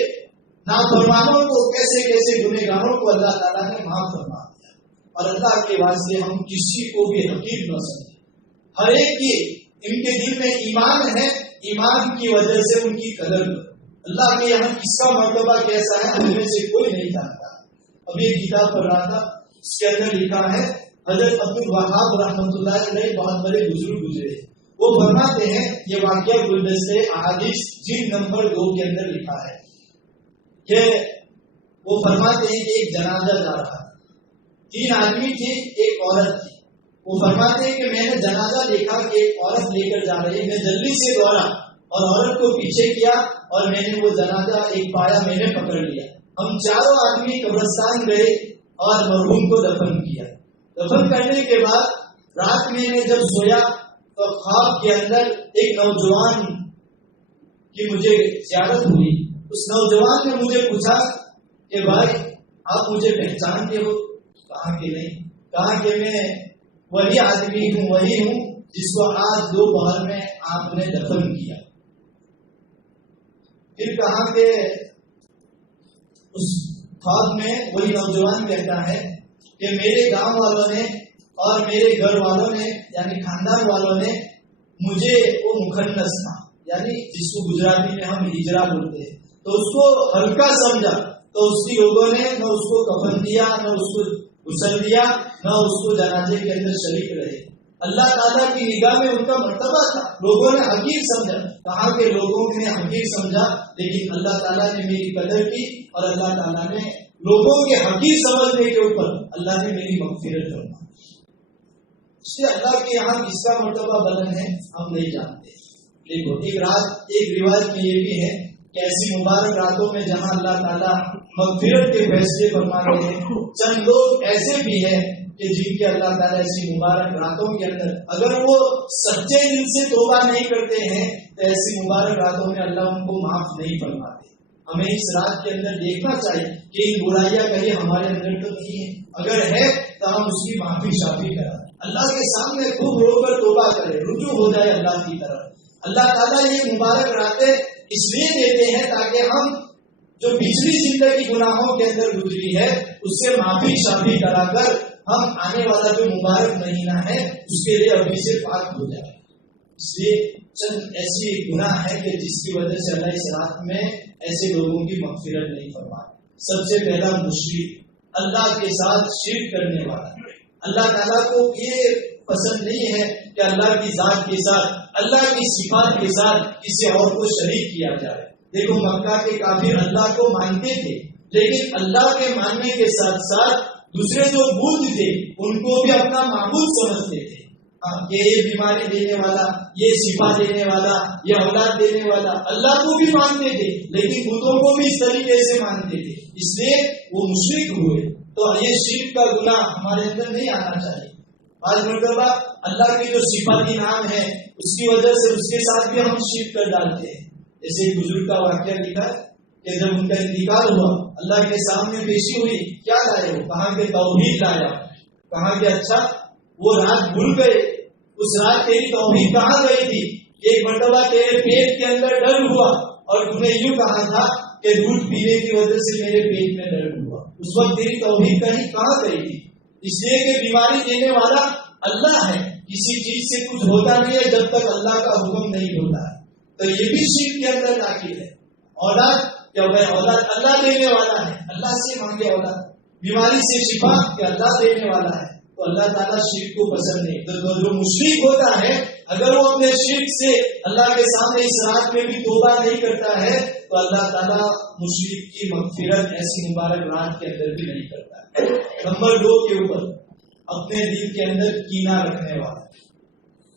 نافرمانوں کو, کیسے کیسے گنہگاروں کو اللہ تعالیٰ نے معاف فرما دیا. اور اللہ کے واسطے ہم کسی کو بھی حقیر نہ سمجھیں. ہر ایک کی ان کے دل میں ایمان ہے, ایمان کی وجہ سے ان کی قدر کرو. اللہ کے یہاں کس کا مرتبہ کیسا ہے ہم میں سے کوئی نہیں جانتا. ابھی ایک کتاب پڑھ رہا تھا, اس کے اندر لکھا ہے حضرت عبد الوہاب رحمۃ اللہ علیہ بہت بڑے بزرگ گزرے. وہ فرماتے ہیں, یہ واقعہ گلدستہ احادیث جلد نمبر 2 کے اندر لکھا ہے کہ وہ فرماتے ہیں کہ ایک جنازہ جا رہا, 3 آدمی تھے, ایک عورت تھی. وہ فرماتے ہیں کہ میں نے جنازہ دیکھا کہ ایک عورت لے کر جا رہی ہے، میں جلدی سے دوڑا اور عورت کو پیچھے کیا اور میں نے وہ جنازہ ایک پایا، میں نے پکڑ لیا۔ ہم چاروں آدمی قبرستان گئے اور مرحوم کو دفن کیا۔ دفن کرنے کے بعد رات میں نے جب سویا تو خواب کے اندر ایک نوجوان کی مجھے زیارت ہوئی۔ اس نوجوان نے مجھے پوچھا کہ بھائی آپ مجھے پہچانتے ہو؟ کہا کہ نہیں۔ کہا کہ میں وہی آدمی ہوں، وہی ہوں جس کو آج دوپہر میں آپ نے دفن کیا۔ پھر کہا کہ اس خواب میں وہی نوجوان کہتا ہے کہ میرے گاؤں والوں نے اور میرے گھر والوں نے یعنی خاندان والوں نے مجھے وہ مخنث تھا، یعنی جس کو گجراتی میں ہم ہجرا بولتے ہیں، تو اس کو ہلکا سمجھا، تو اس کی لوگوں نے نہ اس کو کفن دیا، نہ اس کو غسل دیا، نہ اس کو جنازے کے اندر شریک رہے۔ اللہ تعالیٰ کی نگاہ میں ان کا مرتبہ تھا، لوگوں نے حقیر سمجھا۔ کہا کہ لوگوں نے حقیر سمجھا لیکن اللہ تعالیٰ نے میری قدر کی اور اللہ تعالیٰ نے لوگوں کے حقیر سمجھنے کے اوپر اللہ نے میری مغفرت کرنا۔ اس لیے اللہ کے یہاں کس کا مرتبہ بلند ہے ہم نہیں جانتے۔ دیکھو ایک روایت میں یہ بھی ہے کہ ایسی مبارک راتوں میں جہاں اللہ تعالیٰ مغفرت کے فیصلے فرماتے ہیں، چند لوگ ایسے بھی ہیں کہ جن کے اللہ تعالیٰ ایسی مبارک راتوں کے اندر اگر وہ سچے دل سے توبہ نہیں کرتے ہیں تو ایسی مبارک راتوں میں اللہ ان کو معاف نہیں فرماتے۔ ہمیں اس رات کے اندر دیکھنا چاہیے کہ ان برائیاں کہیں ہمارے اندر تو نہیں ہے، اگر ہے تو ہم اس کی معافی شافی کریں، اللہ کے سامنے خوب رو کر توبہ کریں، رجوع ہو جائے اللہ کی طرف۔ اللہ تعالیٰ یہ مبارک راتیں اس لیے دیتے ہیں تاکہ ہم جو پچھلی زندگی گناہوں کے اندر گزری ہے اس سے معافی شافی کرا کر ہم آنے والا جو مبارک مہینہ ہے اس کے لیے ابھی سے پاک ہو جائے۔ اس لیے چند ایسی گناہ ہے کہ جس کی وجہ سے اللہ اس رات میں ایسے لوگوں کی مغفرت نہیں فرماتا۔ سب سے پہلا مشرک، اللہ کے ساتھ شرک کرنے والا۔ اللہ تعالیٰ کو یہ پسند نہیں ہے کہ اللہ کی ذات کے ساتھ، اللہ کی صفات کے ساتھ کسی اور کو شریک کیا جائے۔ دیکھو مکہ کے کافر اللہ کو مانتے تھے لیکن اللہ کے ماننے کے ساتھ ساتھ دوسرے جو بت تھے ان کو بھی اپنا معبود سمجھتے تھے کہ یہ بیماری دینے والا، یہ شفا دینے والا، یہ اولاد دینے والا، اللہ کو بھی مانتے تھے لیکن بتوں کو بھی اس طریقے سے مانتے تھے، اس لیے وہ مشرک ہوئے۔ تو یہ شرک کا گناہ ہمارے اندر نہیں آنا چاہیے۔ بعض مرتبہ اللہ کے جو صفاتی نام ہے اس کی وجہ سے اس کے ساتھ بھی ہم شرک کر ڈالتے ہیں۔ جیسے ایک بزرگ کا واقعہ لکھا ہے کہ جب ان کا انتقال ہوا اللہ کے سامنے پیشی ہوئی، کیا لائے ہو؟ کہا کہ توحید لایا۔ کہا کہ اچھا وہ رات بھول گئے، اس رات تیری توحید کہاں گئی تھی؟ ایک مرتبہ تیرے پیٹ کے اندر ڈر ہوا اور تم نے یوں کہا تھا کہ دودھ پینے کی وجہ سے میرے پیٹ میں درد ہوا، اس وقت تیری توحید کہاں گئی تھی؟ اس لیے کہ بیماری دینے والا اللہ ہے، کسی چیز سے کچھ ہوتا نہیں ہے جب تک اللہ کا حکم نہیں ہوتا ہے۔ تو یہ بھی شرک کے اندر داخل ہے۔ اولاد کیا بھائی اولاد اللہ دینے والا ہے، اللہ سے مانگے اولاد۔ بیماری سے شفا کہ اللہ دینے والا ہے، تو اللہ تعالیٰ شرک کو پسند نہیں۔ تو جو مشرک ہوتا ہے اگر وہ اپنے شرک سے اللہ کے سامنے اس رات میں بھی توبہ نہیں کرتا ہے تو اللہ تعالیٰ مشرک کی مغفرت ایسی مبارک رات کے اندر بھی نہیں کرتا ہے۔ نمبر 2 کے اوپر اپنے دل کے اندر کینہ رکھنے والا،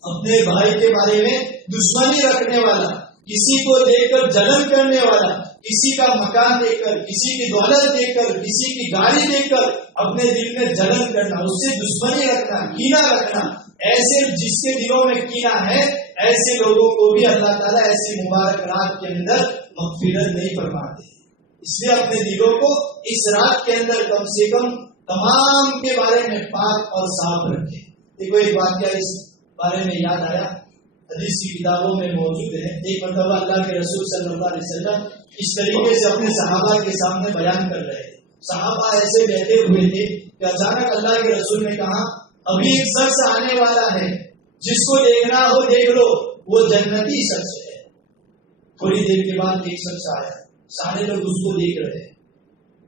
اپنے بھائی کے بارے میں دشمنی رکھنے والا، کسی کو دیکھ کر جلن کرنے والا، کسی کا مکان دیکھ کر، کسی کی دولت دیکھ کر، کسی کی گاڑی دیکھ کر اپنے دل میں جلن کرنا، اس سے دشمنی رکھنا، کینہ رکھنا، ایسے جس کے دلوں میں کینہ ہے ایسے لوگوں کو بھی اللہ تعالیٰ ایسی مبارک رات کے اندر مغفرت نہیں فرماتے۔ اس لیے اپنے دلوں کو اس رات کے اندر کم سے کم تمام کے بارے میں پاک اور صاف رکھے۔ دیکھو ایک واقعہ اس بارے میں یاد آیا، حدیث کی کتابوں میں موجود ہے۔ ایک مرتبہ اللہ کے رسول صلی اللہ علیہ وسلم اس طریقے سے اپنے صحابہ کے سامنے بیان کر رہے تھے۔ صحابہ ایسے بیٹھے ہوئے تھے کہ اچانک اللہ کے رسول نے کہا ابھی ایک شخص آنے والا ہے، جس کو دیکھنا ہو دیکھ لو، وہ جنتی شخص ہے۔ تھوڑی دیر کے بعد ایک شخص آیا، سارے لوگ اس کو دیکھ رہے،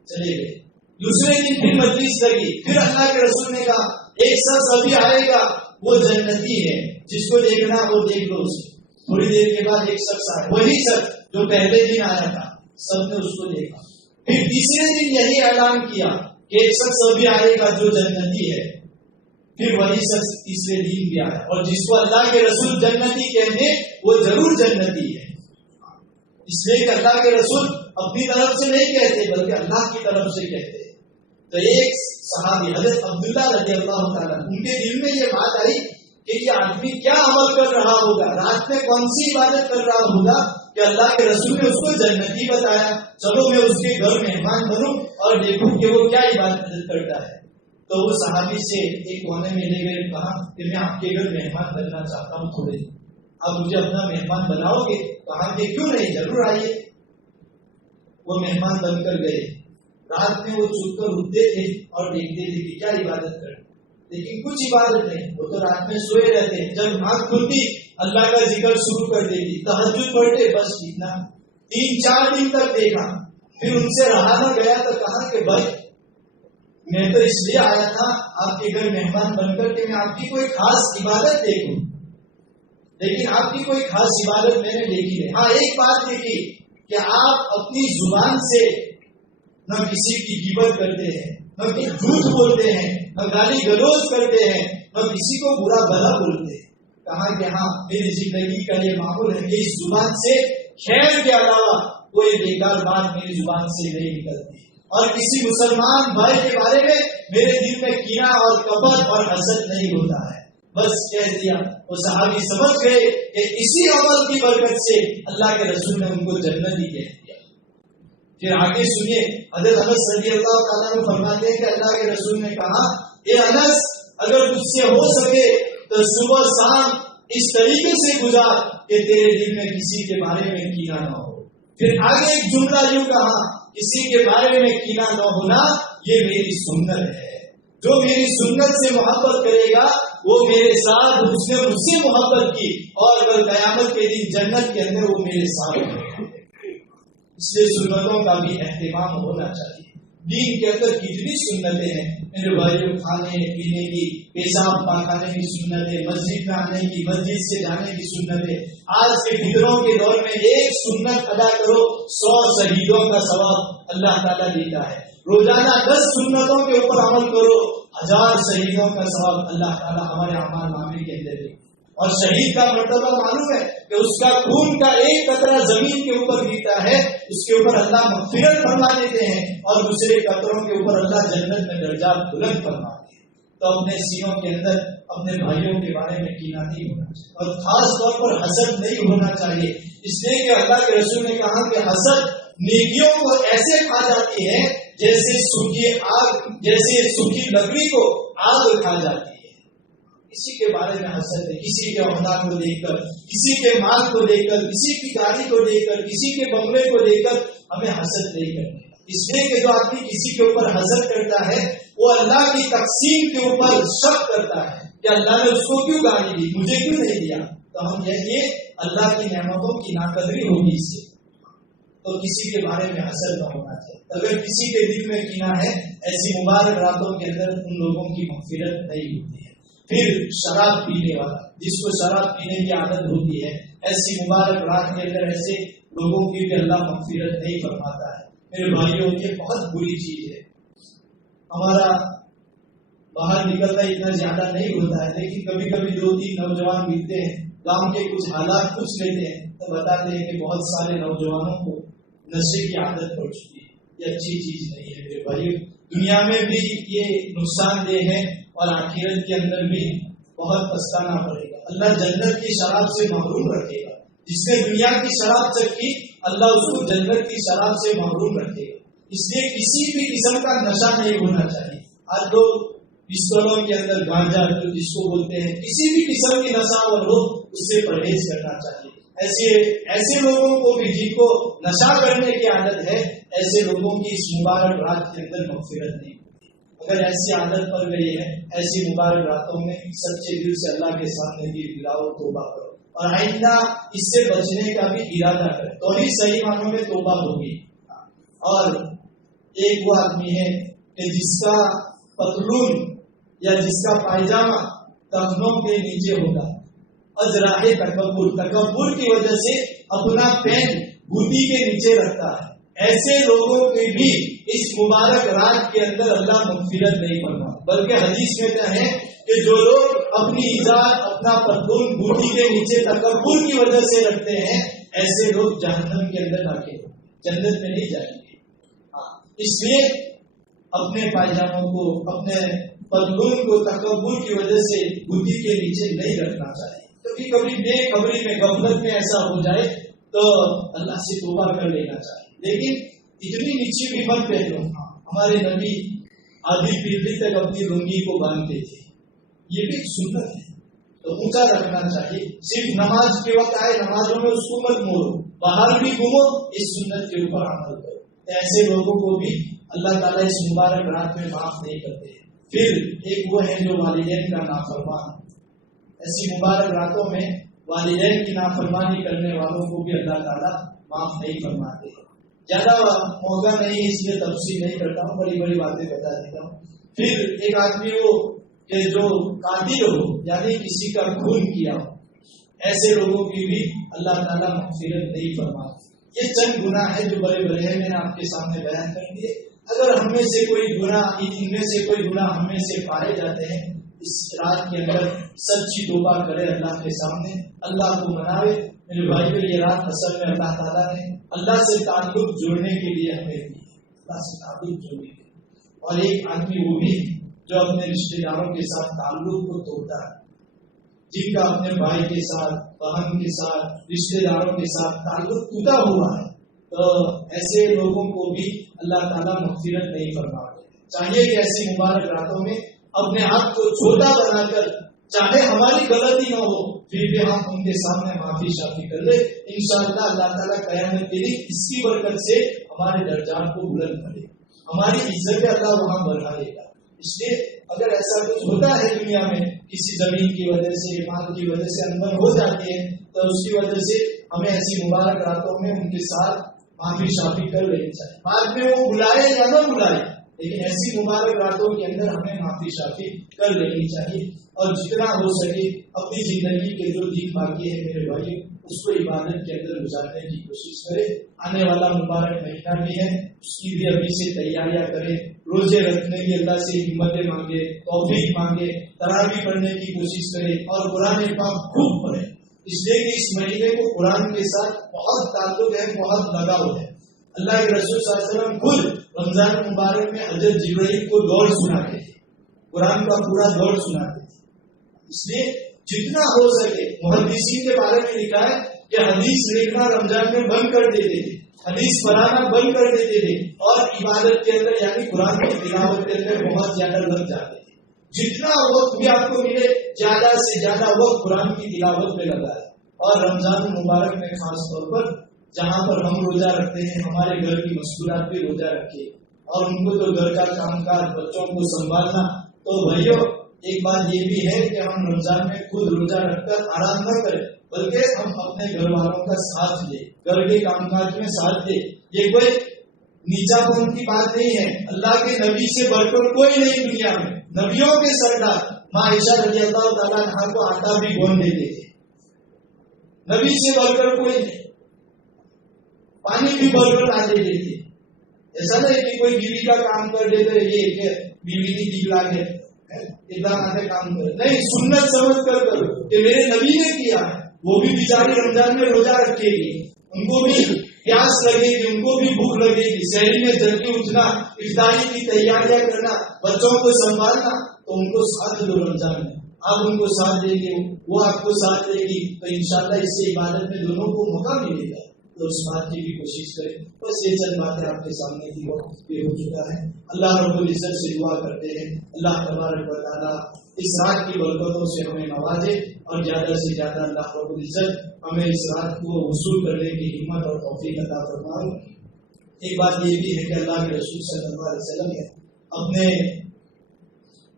چلے گئے۔ دوسرے دن پھر مجلس لگی، پھر اللہ کے رسول نے کہا ایک شخص ابھی آئے گا، وہ جنتی ہے، جس کو دیکھنا ہو دیکھ لو اسے۔ تھوڑی دیر کے بعد ایک شخص آیا، وہی شخص جو پہلے دن آیا تھا، سب نے اس کو دیکھا۔ پھر تیسرے دن یہی اعلان کیا کہ ایک شخص ابھی آئے گا جو جنتی ہے۔ پھر وہی شخص تیسرے دن بھی آیا اور جس کو اللہ کے رسول جنتی کہتے وہ ضرور جنتی ہے، اس لیے کہ اللہ کے رسول اپنی طرف سے نہیں کہتے بلکہ اللہ کی طرف سے کہتے ہیں۔ تو ایک صحابی حضرت عبداللہ رضی اللہ تعالیٰ ان کے دل میں یہ بات آئی کہ یہ آدمی کیا عمل کر رہا ہوگا، رات میں کون سی عبادت کر رہا ہوگا کہ اللہ کے رسول نے اس کو جنتی بتایا، چلو میں اس کے گھر مہمان بنوں اور دیکھوں کہ وہ کیا عبادت کرتا ہے۔ تو وہ صحابی سے ایک کونے میں لے گئے، کہا کہ میں آپ کے گھر مہمان بننا چاہتا ہوں، تھوڑے آپ مجھے اپنا مہمان بناؤ گے؟ کہا کہ کیوں نہیں، ضرور آئیے۔ وہ مہمان بن کر گئے، رات میں وہ چھپ کر اٹھتے تھے اور دیکھتے تھے کہ کیا عبادت کرتے، لیکن کچھ عبادت نہیں، وہ تو رات میں سوئے رہتے، جب آنکھ کھلتی اللہ کا ذکر شروع کر دیتی، تہجد پڑھتے، بس اتنا۔ 3-4 دن تک دیکھا، پھر ان سے رہا نہ گیا تو کہا کہ بھائی میں تو اس لیے آیا تھا آپ کے گھر مہمان بن کر کہ میں آپ کی کوئی خاص عبادت دیکھوں، لیکن آپ کی کوئی خاص عبادت میں نے دیکھی نہیں۔ ہاں ایک بات دیکھی کہ آپ اپنی زبان سے نہ کسی کی غیبت کرتے ہیں، نہ جھوٹ بولتے ہیں، نہ گالی گلوچ کرتے ہیں، نہ کسی کو برا بھلا بولتے ہیں۔ کہا کہ ہاں میری زندگی کا یہ معمول ہے کہ اس زبان سے خیر کے علاوہ کوئی بیکار بات میری زبان سے نہیں نکلتی، اور کسی مسلمان بھائی کے بارے میں میرے دل میں کینہ اور کپٹ اور حسد نہیں ہوتا ہے۔ بس کہہ دیا، وہ صحابی سمجھ گئے کہ اسی عمل کی برکت سے اللہ کے رسول نے ان کو جنتی کہہ دیا۔ پھر آگے سنیے، حضرت انس رضی اللہ تعالیٰ عنہ فرماتے ہیں کہ اللہ کے رسول نے کہا، اے انس اگر تجھ سے ہو سکے تو صبح شام اس طریقے سے گزار کہ تیرے دل میں کسی کے بارے میں کینہ نہ ہو۔ پھر آگے ایک جملہ یوں کہا، کسی کے بارے میں کینہ نہ ہونا یہ میری سنت ہے، جو میری سنت سے محبت کرے گا وہ میرے ساتھ، اس نے مجھ سے محبت کی اور اگر قیامت کے دن جنت کے اندر وہ میرے ساتھ ہے۔ اس لیے سنتوں کا بھی اہتمام ہونا چاہیے۔ دین کے اندر کتنی سنتیں ہیں میرے بھائیوں، کھانے پینے کی، پیشاب پاخانے کی سنتیں، مسجد میں آنے کی، مسجد سے جانے کی سنتیں۔ آج کے فتنوں کے دور میں ایک سنت ادا کرو 100 شہیدوں کا ثواب اللہ تعالیٰ دیتا ہے۔ روزانہ 10 سنتوں کے اوپر عمل کرو، 1000 شہیدوں کا ثواب اللہ تعالیٰ ہمارے اعمال نامے کے اندر دے۔ اور شہید کا مرتبہ معلوم ہے کہ اس کا خون کا ایک قطرہ زمین کے اوپر گرتا ہے، اس کے اوپر اللہ مغفرت فرما دیتے ہیں، اور دوسرے قطروں کے اوپر اللہ جنت میں درجات بلند فرماتے ہیں۔ تو اپنے سینوں کے اندر اپنے بھائیوں کے بارے میں کینہ نہیں ہونا چاہیے، اور خاص طور پر حسد نہیں ہونا چاہیے، اس لیے کہ اللہ کے رسول نے کہا کہ حسد نیکیوں کو ایسے کھا جاتی ہے جیسے سوکھی لکڑی کو آگ کھا جاتی ہے۔ کسی کے بارے میں حسد ہے، کسی کے عہدہ کو دیکھ کر، کسی کے مال کو دیکھ کر، کسی کی گاڑی کو دیکھ کر، کسی کے بنگلے کو دیکھ کر ہمیں حسد نہیں کرنی۔ اس لیے کہ جو آدمی کسی کے اوپر حسد کرتا ہے وہ اللہ کی تقسیم کے اوپر شک کرتا ہے کہ اللہ نے اس کو کیوں گالی دی، مجھے کیوں نہیں دیا۔ تو ہم یہ اللہ کی نعمتوں کی ناقدری ہوگی اس سے۔ تو کسی کے بارے میں حسد نہ ہونا چاہیے۔ اگر کسی کے دل میں کینہ ہے، ایسی مبارک راتوں کے اندر ان لوگوں کی مغفرت نہیں ہوتی ہے۔ پھر شراب پینے والا، جس کو شراب پینے کی عادت ہوتی ہے، ایسی مبارک رات کے اندر ایسے لوگوں کی بھی اللہ مغفرت نہیں فرماتا ہے۔ میرے بھائیوں، یہ بہت بری چیز ہے۔ ہمارا باہر نکلنا اتنا زیادہ نہیں ہوتا ہے، لیکن کبھی کبھی 2-3 نوجوان ملتے ہیں، گاؤں کے کچھ حالات پوچھ لیتے ہیں تو بتاتے ہیں کہ بہت سارے نوجوانوں کو نشے کی عادت پڑ چکی ہے۔ یہ اچھی چیز نہیں ہے میرے بھائیو، دنیا میں بھی یہ نقصان دہ ہے اور آخرت کے اندر بھی بہت پچھتانا پڑے گا۔ اللہ جنت کی شراب سے محروم رکھے گا۔ جس نے دنیا کی شراب چکھی، اللہ اس کو جنت کی شراب سے محروم رکھے گا۔ اس لیے کسی بھی قسم کا نشہ نہیں ہونا چاہیے۔ آج لوگ پستولوں کے اندر گانجا جس کو بولتے ہیں، کسی بھی قسم کی نشہ اور ہو اس سے پرہیز کرنا چاہیے۔ ایسے لوگوں کو بھی جن کو نشہ کرنے کی عادت ہے، ایسے لوگوں کی اس مبارک رات کے اندر مغفرت نہیں ہوتی۔ اگر ایسی عادت پڑ گئی ہے، ایسی مبارک راتوں میں سچے دل سے اللہ کے سامنے دل گراؤ، توبہ کرو، اور آئندہ اس سے بچنے کا بھی ارادہ کرے، تو ہی صحیح معنوں میں توبہ ہوگی۔ اور ایک وہ آدمی ہے کہ جس کا پتلون یا جس کا پائجامہ ٹخنوں کے نیچے ہوگا، اجراہ تکبر کی وجہ سے اپنا پین گھٹی کے نیچے رکھتا ہے، ایسے لوگوں کے بھی اس مبارک رات کے اندر اللہ مغفرت نہیں فرما، بلکہ حدیث میں کیا ہے کہ جو لوگ اپنی ایجاد اپنا پتلون گھٹی کے نیچے تکبر کی وجہ سے رکھتے ہیں، ایسے لوگ جہنم کے اندر داخل ہوں گے، جنت میں نہیں جائیں گے۔ اس لیے اپنے پائجاموں کو، اپنے پتلون کو تکبر کی وجہ سے گھٹی کے نیچے نہیں رکھنا چاہیے۔ کبھی کبھی بے خبری میں، غفلت میں ایسا ہو جائے تو اللہ سے توبہ کر لینا چاہیے، لیکن اتنی نیچی بھی مت پہنو۔ ہمارے نبی آدھی پیڑھی تک اپنی لنگی کو باندھتے تھے، یہ بھی سنت ہے، تو اونچا رکھنا چاہیے۔ صرف نماز کے وقت آئے نمازوں میں اس کو مت موڑو، باہر بھی گھومو، اس سنت کے اوپر عمل کرو۔ ایسے لوگوں کو بھی اللہ تعالیٰ اس مبارک رات میں معاف نہیں کرتے۔ پھر ایک وہ ہے جو والدین کا نافرمان، ایسی مبارک راتوں میں والدین کی نافرمانی کرنے والوں کو بھی اللہ تعالیٰ معاف نہیں فرماتے۔ زیادہ موقع نہیں اس لیے تفصیل نہیں کرتا ہوں، بڑی بڑی باتیں بتا دیتا ہوں۔ پھر ایک آدمی ہو کہ جو قاتل ہو، یعنی کسی کا خون کیا ہو، ایسے لوگوں کی بھی اللہ تعالیٰ مغفرت نہیں فرماتے۔ یہ چند گناہ ہے جو بڑے بڑے ہیں، میں نے آپ کے سامنے بیان کر دیے۔ اگر ہم میں سے کوئی گناہ، ان میں سے کوئی گناہ ہم میں سے پائے جاتے ہیں، اس رات کے اندر سچی توبہ کرے اللہ کے سامنے، اللہ کو مناوے۔ میرے بھائی کو یہ رات اصل میں اللہ تعالیٰ نے اللہ سے تعلق جوڑنے کے لیے ہمیں دی ہے، اللہ سے تعلق جوڑنے کے لیے۔ اور ایک آدمی وہ بھی جو اپنے رشتے داروں کے ساتھ تعلق کو توڑتا ہے، جن کا اپنے بھائی کے ساتھ، بہن کے ساتھ، رشتے داروں کے ساتھ تعلق ٹوٹا ہوا ہے، تو ایسے لوگوں کو بھی اللہ تعالیٰ مغفرت نہیں فرماتے۔ چاہیے کہ ایسی مبارک راتوں میں اپنے آپ کو چھوٹا بنا کر، چاہے ہماری غلطی نہ ہو پھر بھی ہم ان کے سامنے معافی شافی کر لیں، انشاءاللہ اللہ تعالیٰ قیامت کے دن اس کی برکت سے ہمارے درجات کو بلند کرے گا، ہماری عزت اللہ وہاں بڑھائے گا۔ اس لیے اگر ایسا کچھ ہوتا ہے دنیا میں، کسی زمین کی وجہ سے، مال کی وجہ سے انبن ہو جاتی ہے، تو اس کی وجہ سے ہمیں ایسی مبارک راتوں میں ان کے ساتھ معافی شافی کر لینی چاہیے۔ بعد میں وہ بلائے یا نہ بلائے، لیکن ایسی مبارک راتوں کے اندر ہمیں معافی شافی کر لینی چاہیے، اور جتنا ہو سکے اپنی زندگی کے جو دن باقی ہے میرے بھائی، اس کو عبادت کے اندر گزارنے کی کوشش کرے۔ آنے والا مبارک مہینہ بھی ہے، اس کی بھی ابھی سے تیاریاں کرے، روزے رکھنے کی اللہ سے ہمتیں مانگے، توفیق مانگے، تراویح پڑھنے کی کوشش کرے، اور قرآن پاک خوب پڑھے، اس لیے کہ اس مہینے کو قرآن کے ساتھ بہت تعلق ہے، بہت لگاؤ ہے۔ اللہ کے رسول صلی اللہ علیہ وسلم خود رمضان مبارک میں حضرت جبرائیل کو دور سناتے تھے، قرآن کا پورا دور سناتے تھے۔ اس لیے جتنا ہو سکے، محدثین کے بارے میں لکھا ہے کہ حدیث لکھنا رمضان میں بند کر دیتے تھے، حدیث پڑھانا بند کر دیتے تھے، اور عبادت کے اندر یعنی قرآن کی تلاوت کے اندر بہت زیادہ لگ جاتے تھے۔ جتنا وقت بھی آپ کو ملے، زیادہ سے زیادہ وقت قرآن کی تلاوت میں لگا ہے، اور رمضان مبارک میں خاص طور پر جہاں پر ہم روزہ رکھتے ہیں، ہمارے گھر کی مشغولیات پہ روزہ رکھے، اور ان کو تو گھر کا کام کاج، بچوں کو سنبھالنا، تو بھائیو ایک بات یہ بھی ہے کہ ہم رمضان میں خود روزہ رکھ کر آرام نہ کریں، بلکہ ہم اپنے گھر والوں کا ساتھ لیں، گھر کے کام کاج میں ساتھ دیں۔ یہ کوئی نیچا پن کی بات نہیں ہے، اللہ کے نبی سے بڑھ کر کوئی نہیں دنیا میں، نبیوں کے سردار ماں عائشہ رضی اللہ تعالیٰ عنہا کو آٹا بھی گون دیتے تھے، نبی سے بڑھ کر کوئی نہیں، پانی بھی بڑھ کر آ دیتے تھے۔ ایسا نہیں کہ کوئی بیوی کا کام کر دیتے، یہ کہ بیوی کی دیگ لاگے اتنا آتے کام کرے، نہیں، سنت سمجھ کر کرو کہ میرے نبی نے کیا ہے۔ وہ بھی بیچاری رمضان میں روزہ رکھے گی، ان کو بھی پیاس لگے گی، ان کو بھی بھوک لگے گی، سحری میں جلدی اٹھنا، افطاری کی تیاریاں کرنا، بچوں کو سنبھالنا، تو ان کو ساتھ دو رمضان میں، آپ ان کو ساتھ دیں گے، وہ آپ کو ساتھ دے گی، تو انشاءاللہ اس سے عبادت میں دونوں کو موقع ملے گا، تو اس بات کی بھی کوشش کریں۔ بس یہ چند باتیں آپ کے سامنے تھی، وقت بھی ہو چکا ہے۔ اللہ رب العزت سے دعا کرتے ہیں اللہ تبارک و تعالیٰ اس رات کی برکتوں سے ہمیں نوازے، اور زیادہ سے زیادہ اللہ رب العزت ہمیں اس رات کو وصول کرنے کی ہمت اور توفیق عطا فرمائے۔ ایک بات یہ بھی ہے کہ اللہ کے رسول صلی اللہ علیہ وسلم نے اپنے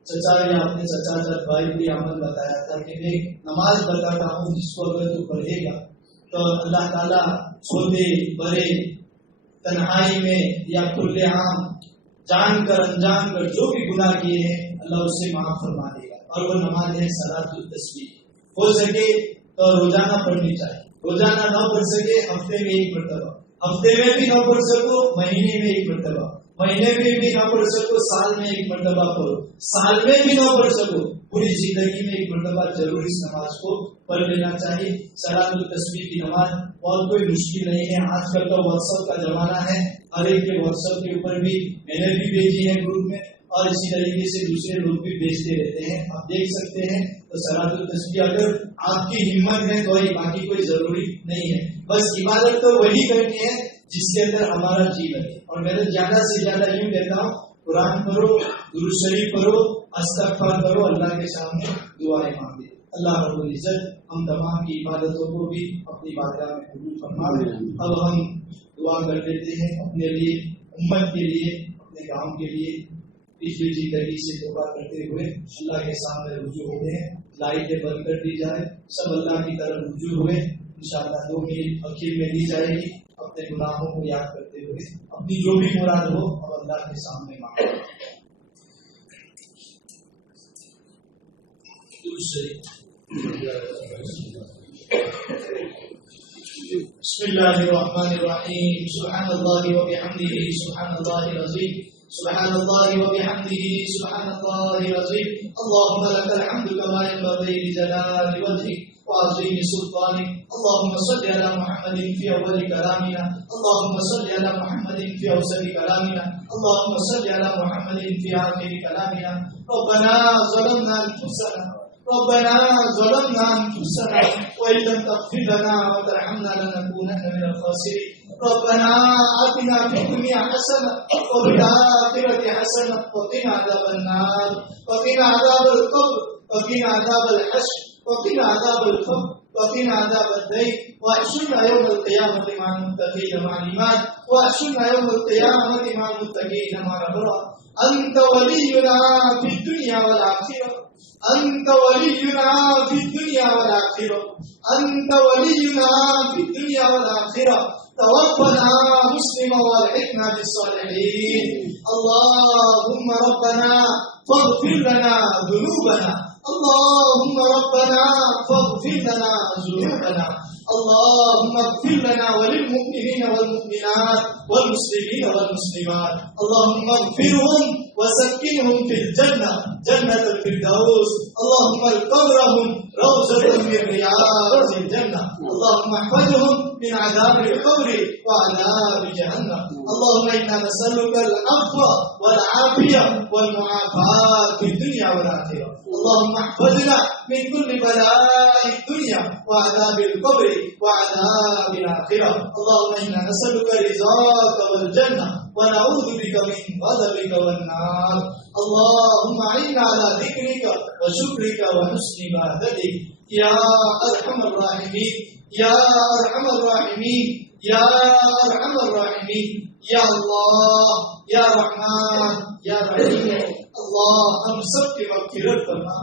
چچا یا اپنے چچا جد بھائی کو یہ عمل بتایا تھا کہ میں نماز بتاتا ہوں جس کو اگر تو پڑھے گا تو اللہ تعالیٰ چھوٹے بڑے، تنہائی میں یا کھلے عام، جان کر انجان کر جو بھی گناہ کیے ہیں اللہ اسے معاف فرما دے گا۔ اور وہ نماز ہے صلاۃ التسبیح، ہو سکے تو روزانہ پڑھنی چاہیے، روزانہ نہ پڑھ سکے ہفتے میں ایک مرتبہ، ہفتے میں بھی نہ پڑھ سکو مہینے میں ایک مرتبہ، مہینے میں بھی نہ پڑھ سکو سال میں ایک مرتبہ پڑھو، سال میں بھی نہ پڑھ سکو پوری زندگی میں ایک مرتبہ ضرور اس نماز کو پڑھ لینا چاہیے۔ صلاۃ التسبیح کی نماز بہت کوئی مشکل نہیں ہے، آج کل کا واٹس ایپ کا زمانہ ہے، ہر ایک کے واٹس ایپ کے اوپر بھی میں نے بھی بھیجی ہے گروپ میں، اور اسی طریقے سے دوسرے لوگ بھی بھیجتے رہتے ہیں، آپ دیکھ سکتے ہیں۔ تو صلاۃ التسبیح اگر آپ کی ہمت ہے تو ہی، باقی کوئی ضروری نہیں ہے، بس عبادت تو وہی کرنی ہے جس کے اندر ہمارا جی لگے۔ اور میں زیادہ سے زیادہ یوں کہتا ہوں، قرآن پڑھو، درود شریف پڑھو، استغفار کرو، اللہ کے سامنے دعائیں مانگے۔ اللہ رب العزت ہم تمام کی عبادتوں کو بھی اپنی بارگاہ میں قبول فرمائے۔ اب ہم دعا کر لیتے ہیں اپنے لیے، امت کے لیے، اپنے گاؤں کے لیے۔ پچھلی زندگی سے توبہ کرتے ہوئے اللہ کے سامنے رجوع ہوئے ہیں، لائٹیں بند کر دی جائے، سب اللہ کی طرف رجوع ہوئے، انشاءاللہ 2 منٹ اخیر میں دی جائے گی، اپنے گناہوں کو یاد کرتے ہوئے اپنی جو بھی مراد ہو اب اللہ کے سامنے مانگے۔ بسم اللہ الرحمن الرحیم، سبحان اللہ وبحمدہ، سبحان اللہ العظیم، سبحان اللہ وبحمدہ، سبحان اللہ العظیم۔ اللهم لك الحمد كما ينبغي لجلال وجهك وعظيم سلطانك۔ اللهم صل على محمد في اول كلامنا، اللهم صل على محمد في اوسط كلامنا، اللهم صل على محمد في آخر كلامنا۔ ربنا ظلمنا انفسنا، ربنا ظلمنا انفسنا وان لم تغفر لنا وترحمنا لنكونن من الخاسرين۔ ربنا آتنا في الدنيا حسنة وفي الآخرة حسنة وقنا عذاب النار، وقنا عذاب القبر، وقنا عذاب الحشر، وقنا عذاب الفقر، وقنا عذاب الدين، واحشرنا يوم القيامة مع المتقين مع الإيمان، واحشرنا يوم القيامة مع المتقين مع الأبرار۔ أنت ولينا في الدنيا والآخرة، أنت ولينا في الدنيا والآخرة، أنت ولينا في الدنيا والآخرة۔ توفنا مسلما والحقنا بالصالحين۔ اللهم ربنا فاغفر لنا ذنوبنا، اللهم ربنا فاغفر لنا ذنوبنا، اللهم اغفر لنا وللمؤمنين والمؤمنات والمسلمين والمسلمات، اللهم اغفرهم وسكنهم في الجنة جنة الفردوس، اللهم قبرهم روضة من رياض الجنة، اللهم احفظهم من عذاب القبر وعذاب جهنم، اللهم إنا نسألك العفو والعافية والمعافاة في الدنيا والآخرة، اللهم احفظنا من كل بلاء الدنيا وعذاب القبر وعذاب الآخرة، اللهم إنا نسألك رضاك والجنة ونعوذ بك من غضبك والنار، اللهم أعنا على ذكرك وشكرك وحسن عبادتك يا أرحم الراحمين، يا أرحم الراحمين، يا أرحم الراحمين، يا الله يا رحمن يا رحيم۔ اللہ ہم سب کی مغفرت فرما،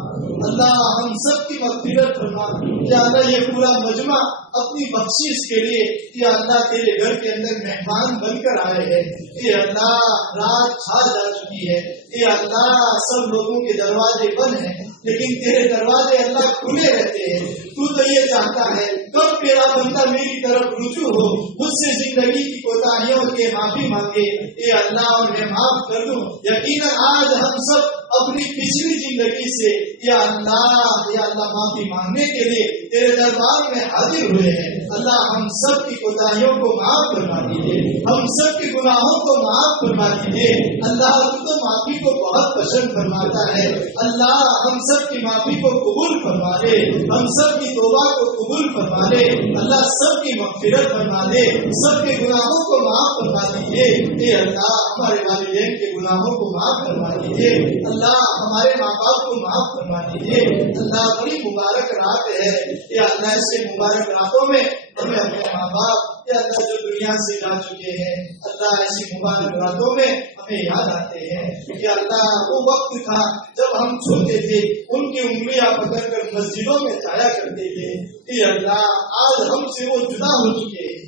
اللہ ہم سب کی مغفرت فرما۔ یا اللہ یہ پورا مجمع اپنی بخشش کے لیے یا اللہ تیرے گھر کے اندر مہمان بن کر آئے ہیں، اے اللہ رات چھا جا چکی ہے، اے اللہ سب لوگوں کے دروازے بند ہیں لیکن تیرے دروازے اللہ کھلے رہتے ہیں۔ تو یہ چاہتا ہے کب تیرا بندہ میری طرف رجوع ہو، مجھ سے زندگی کی کوتاہیوں کے معافی مانگے، اے اللہ اور میں معاف کر دوں۔ یقیناً آج ہم سب اپنی پچھلی زندگی سے یا اللہ معافی مانگنے کے لیے تیرے دربار میں حاضر ہوئے ہیں۔ اللہ ہم سب کی کوتاہیوں کو معاف فرما دیجیے، ہم سب کے گناہوں کو معاف فرما دیجیے۔ اللہ تو معافی کو بہت پسند فرماتا ہے، اللہ ہم سب کی معافی کو قبول فرما دے، ہم سب کی توبہ کو قبول فرما دے، اللہ سب کی مغفرت فرما دے، سب کے گناہوں کو معاف فرما دیجیے۔ اے اللہ ہمارے والدین کے گناہوں کو معاف فرما دیجیے، اللہ ہمارے ماں باپ کو معاف فرما دیجیے۔ اللہ بڑی مبارک رات ہے، یا اللہ ایسے مبارک راتوں میں ہمیں اپنے ماں باپ یا اللہ جو دنیا سے جا چکے ہیں، اللہ ایسی مبارک راتوں میں ہمیں یاد آتے ہیں کہ اللہ وہ وقت تھا جب ہم چھوٹے تھے، ان کی انگلیاں پکڑ کر مسجدوں میں جایا کرتے تھے۔ کہ اللہ آج ہم سے وہ جدا ہو چکے ہیں،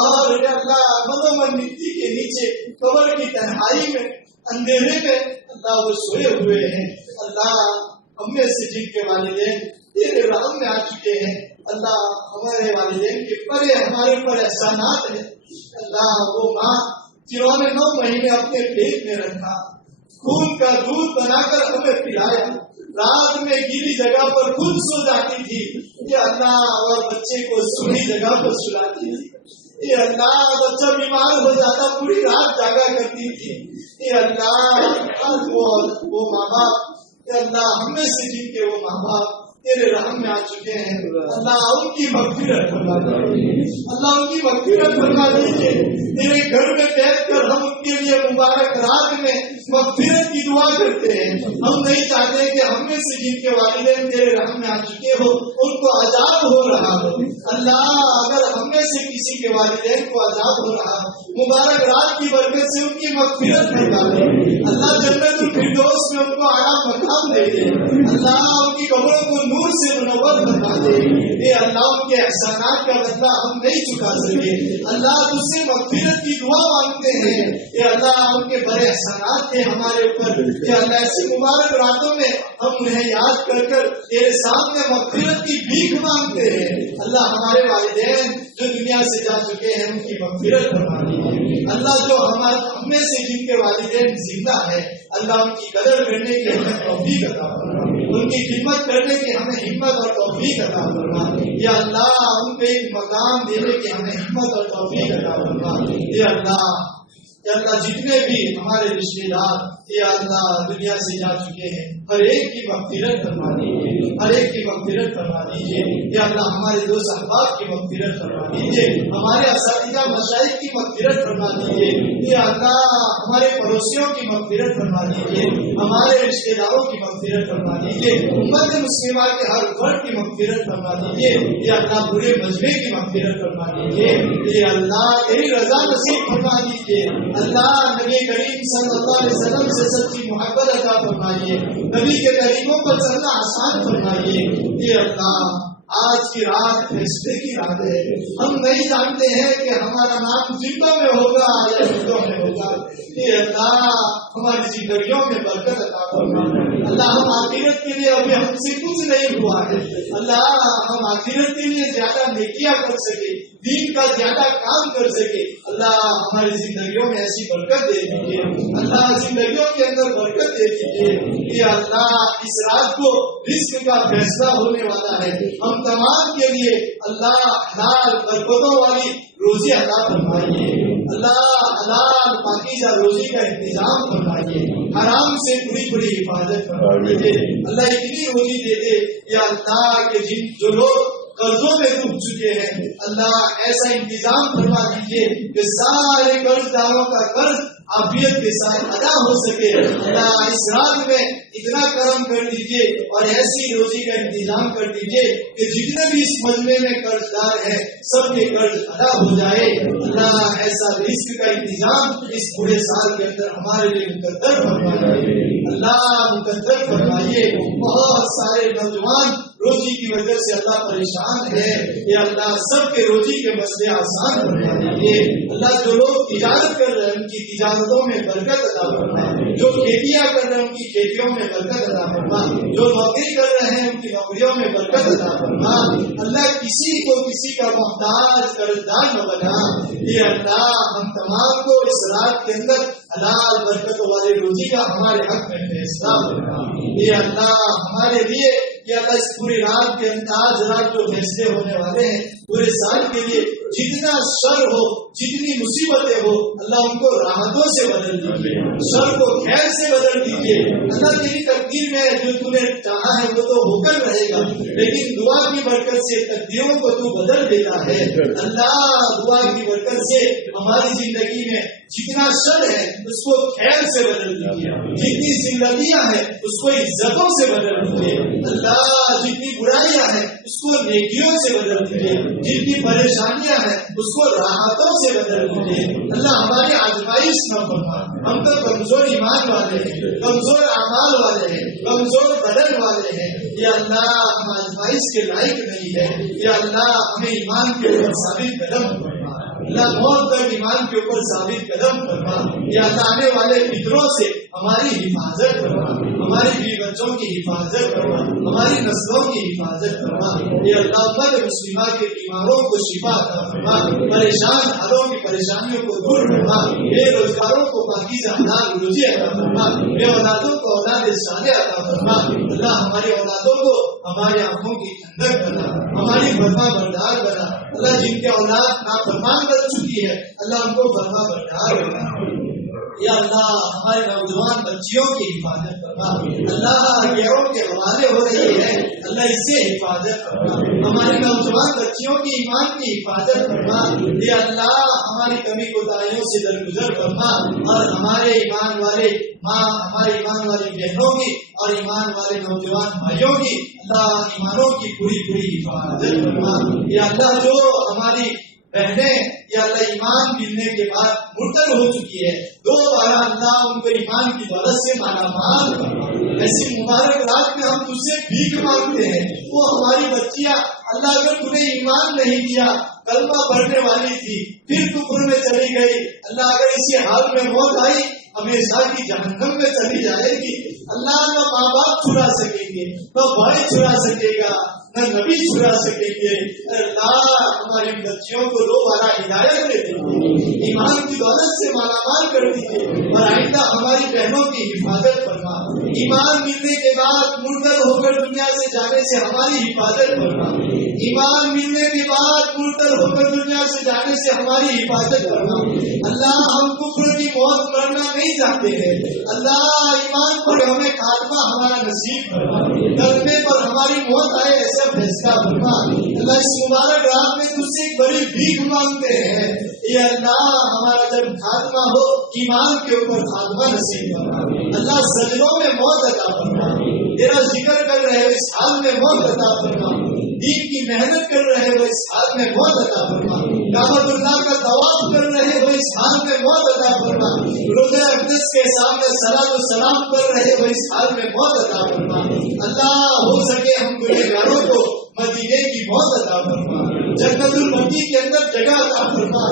اور اللہ منومن مٹی کے نیچے قبر کی تنہائی میں اندھیرے میں اللہ وہ سوئے ہوئے ہیں۔ اللہ ہم میں سے جن کے والدین تیرے رحم میں آ چکے ہیں، اللہ ہمارے والدین کے بڑے ہمارے اوپر احسانات ہیں، اللہ وہ ماں جنہوں نے 9 مہینے اپنے پیٹ میں رکھا، خون کا دودھ بنا کر ہمیں پلایا، رات میں گیلی جگہ پر خود سو جاتی تھی کہ اللہ، اور بچے کو سوئی جگہ پر سلاتی تھی، اے اللہ بچہ بیمار ہو جاتا پوری رات جاگا کرتی تھی، اے اللہ وہ ماں باپ، اے اللہ ہم میں سے جن کے وہ ماں باپ تیرے رحم میں آ چکے ہیں، اللہ ان کی مغفرت فرما دیجیے، اللہ ان کی مغفرت فرما دیجیے، تیرے گھر میں بیٹھ کر ہم ان کے لیے مبارک رات میں مغفرت کی دعا کرتے ہیں، ہم نہیں چاہتے کہ ہم میں سے جن کے والدین تیرے رحم میں آ چکے ہو ان کو عذاب ہو رہا ہو، اللہ اگر ہم میں سے کسی کے والدین کو عذاب ہو رہا مبارک رات کی برکت سے ان کی مغفرت فرما دے، اللہ جنت الفردوس میں ان کو اعلیٰ مقام دے دے، اللہ ان کی قبروں کو نور سے منور فرما دے، اے اللہ ان کے احسانات کا بدلہ ہم نہیں چکا سکے، اللہ تجھ سے مغفرت کی دعا مانگتے ہیں، اے اللہ ان کے بڑے احسانات تھے ہمارے اوپر، اے اللہ ایسی مبارک راتوں میں ہم انہیں یاد کر کر تیرے سامنے مغفرت کی بھیک مانگتے ہیں، اللہ ہمارے والدین جو دنیا سے جا چکے ہیں ان کی مغفرت فرما دیجیے، اللہ جو ہم میں سے جن کے والدین زندہ ہے اللہ ان کی قدر کرنے کی ہمیں توفیق عطا فرما، ان کی خدمت کرنے کی ہمیں ہمت اور توفیق عطا فرما، یا اللہ ان پہ ایک مقام دینے کی ہمیں ہمت اور توفیق عطا فرما، یا اللہ جتنے بھی ہمارے رشتے دار یا اللہ دنیا سے جا چکے ہیں ہر ایک کی مغفرت فرما دیجیے، ہر ایک کی مغفرت فرما دیجیے، یا اللہ ہمارے دوست احباب کی مغفرت فرما دیجیے، ہمارے اساتذہ مشائخ کی مغفرت فرما دیجیے، یا اللہ ہمارے پڑوسیوں کی مغفرت فرما دیجیے، ہمارے رشتے داروں کی مغفرت فرما دیجیے، امت مسلمہ کے ہر فرد کی مغفرت فرما دیجیے، یا اللہ پورے مجمع کی مغفرت فرما دیجیے، یا اللہ تیری رضا نصیب فرما دیجیے، اللہ نبی کریم صلی اللہ علیہ وسلم سے سچی محبت عطا فرمائیے، نبی کے طریقوں پر چلنا آسان فرمائیے، اے اللہ آج کی رات فیصلے کی رات ہے، ہم نہیں جانتے ہیں کہ ہمارا نام زندوں میں ہوگا یا مردوں میں ہوگا، اے اللہ ہماری زندگیوں میں برکت عطا فرما، اللہ ہم آخرت کے لیے ابھی ہم سے کچھ نہیں ہوا ہے، اللہ ہم آخرت کے لیے زیادہ نیکیاں کر سکے، دین کا زیادہ کام کر سکے، اللہ ہماری زندگیوں میں ایسی برکت دے دیجیے، اللہ زندگیوں کے اندر برکت دے دیجیے، کہ اللہ اس رات کو رزق کا فیصلہ ہونے والا ہے، ہم تمام کے لیے اللہ حلال برکتوں والی روزی عطا فرمائیے، اللہ حلال پاکیزہ روزی کا انتظام فرمائیے، حرام سے بڑی حفاظت فرمائیے، اللہ اتنی روزی دے دے یا اللہ کہ جو لوگ قرضوں میں ڈوب چکے ہیں اللہ ایسا انتظام فرما دیجیے کہ سارے قرض داروں کا قرض عافیت کے ساتھ ادا ہو سکے، اللہ اس رات میں اتنا کرم کر دیجیے اور ایسی روزی کا انتظام کر دیجیے کہ جتنے بھی اس مجمع میں قرض دار ہیں سب کے قرض ادا ہو جائے، اللہ ایسا رزق کا انتظام اس پورے سال کے اندر ہمارے لیے مقدر فرمائیے، اللہ مقدر فرمائیے، بہت سارے نوجوان روزی کی وجہ سے اللہ پریشان ہے، یا اللہ سب کے روزی کے مسئلے آسان فرما دیجیے، اللہ جو لوگ تجارت کر رہے ہیں ان کی تجارتوں میں برکت عطا فرما، جو کھیتیاں کر رہے ہیں ان کی کھیتیوں میں برکت عطا فرما، جو نوکری کر رہے ہیں ان کی نوکریوں میں برکت عطا فرما، اللہ کسی کو کسی کا محتاج قرضدار نہ بنا، یہ اللہ ہم تمام کو اس رات کے اندر حلال برکتوں والے روزی کا ہمارے حق میں فیصلہ فرما، یہ اللہ ہمارے لیے یا اللہ اس پوری رات کے انداز رات جو فیصلے ہونے والے ہیں پورے سال کے لیے جتنا شر ہو جتنی مصیبتیں ہو اللہ ان کو راحتوں سے بدل دیجیے، شر کو خیر سے بدل دیجیے، اللہ تیری تقدیر میں جو تو نے چاہا ہے وہ تو ہو کر رہے گا، لیکن دعا کی برکت سے تقدیروں کو تو بدل دیتا ہے، اللہ دعا کی برکت سے ہماری زندگی میں جتنا شر ہے اس کو خیر سے بدل دیجیے، جتنی زندگیاں ہیں اس کو عزتوں سے بدل دیجیے، اللہ جتنی برائیاں ہیں اس کو نیکیوں سے بدل دیجیے، جتنی پریشانیاں ہیں اس کو راحتوں سے بدل دیجیے، اللہ ہماری آزمائش نہ فرما، ہم تو کمزور ایمان والے ہیں، کمزور اعمال والے ہیں، کمزور بدن والے ہیں، یا اللہ ہم آزمائش کے لائق نہیں ہے، یا اللہ ہمیں ایمان کے اوپر ثابت قدم فرما، اللہ موت تک ایمان کے اوپر ثابت قدم فرما، یا اللہ آنے والے فطروں سے ہماری حفاظت فرما، ہماری بیوی بچوں کی حفاظت فرما، ہماری نسلوں کی حفاظت فرما، یا اللہ امت مسلمہ کے بیماروں کو شفا عطا فرما، پریشان حالوں کی پریشانیوں کو دور فرما، بے روزگاروں کو پاکیزہ حلال روزی عطا فرما، بے اولادوں کو اولاد صالح عطا فرما، اللہ ہماری اولادوں کو ہمارے آنکھوں کی ٹھنڈک بنا، ہماری فرما بردار بنا، اللہ جن کے اولاد نافرمان بن چکی ہے اللہ ان کو فرما بردار بنا، یا اللہ ہمارے نوجوان بچیوں کی حفاظت فرما، اللہ غیروں کے حوالے ہو رہی ہے اللہ اس سے حفاظت فرما، ہماری نوجوان بچیوں کی ایمان کی حفاظت فرما، یا اللہ ہماری کمی کوتاہیوں سے درگزر فرما، اور ہمارے ایمان والے ماں، ہمارے ایمان والی بہنوں کی اور ایمان والے نوجوان بھائیوں کی اللہ ایمانوں کی پوری پوری حفاظت فرما، یا اللہ جو ہماری بہنیں یا اللہ ایمان ملنے کے بعد مرتد ہو چکی ہے دوبارہ اللہ ان کو ایمان کی دولت سے مالا مال کرنا، ایسی مبارک رات میں ہم تجھ سے بھیک مانگتے ہیں، وہ ہماری بچیاں اللہ اگر تمہیں ایمان نہیں دیا کلمہ پڑھنے والی تھی پھر کفر میں چلی گئی، اللہ اگر اسی حال میں موت آئی ہمیشہ کی جہنم میں چلی جائے گی، اللہ نہ ماں باپ چھڑا سکیں گے نہ بھائی چھڑا سکے گا نہ نبی چھڑا سکیں گے، اللہ ہماری بچیوں کو دوبارہ ہدایت دے دیجیے، ایمان کی دولت سے مالا مال کر دیجیے، اور آئندہ ہماری بہنوں کی حفاظت فرما، ایمان ملنے کے بعد مرتد ہو کر دنیا سے جانے سے ہماری حفاظت فرما، ایمان ملنے کے بعد مرتد ہو کر دنیا سے جانے سے ہماری حفاظت فرما، اللہ ہم کفر کی موت مرنا نہیں چاہتے ہیں، اللہ ایمان پر ہمیں خاتمہ ہمارا نصیب فرما، کلمے پر ہماری موت آئے ایسا فیصلہ فرما، اللہ اس مبارک رات میں تجھ سے ایک بڑی بھیک مانگتے ہیں، اے اللہ ہمارا جب خاتمہ ہو ایمان کے اوپر خاتمہ نصیب فرما، اللہ سجدوں میں موت عطا فرما، تیرا ذکر کر رہے ہو اس حال میں موت عطا فرما، دین کی محنت کر رہے ہو اس حال میں موت عطا فرما، کعبۃ اللہ کا طواف کر رہے ہو اس حال میں موت عطا فرما، روضہ اقدس کے سامنے صلاۃ و سلام کر رہے ہو اس حال میں موت عطا فرما، اللہ ہو سکے ہم گنہگاروں کو مدینے کی موت عطا فرما، جنت البقیع کے اندر جگہ عطا فرما،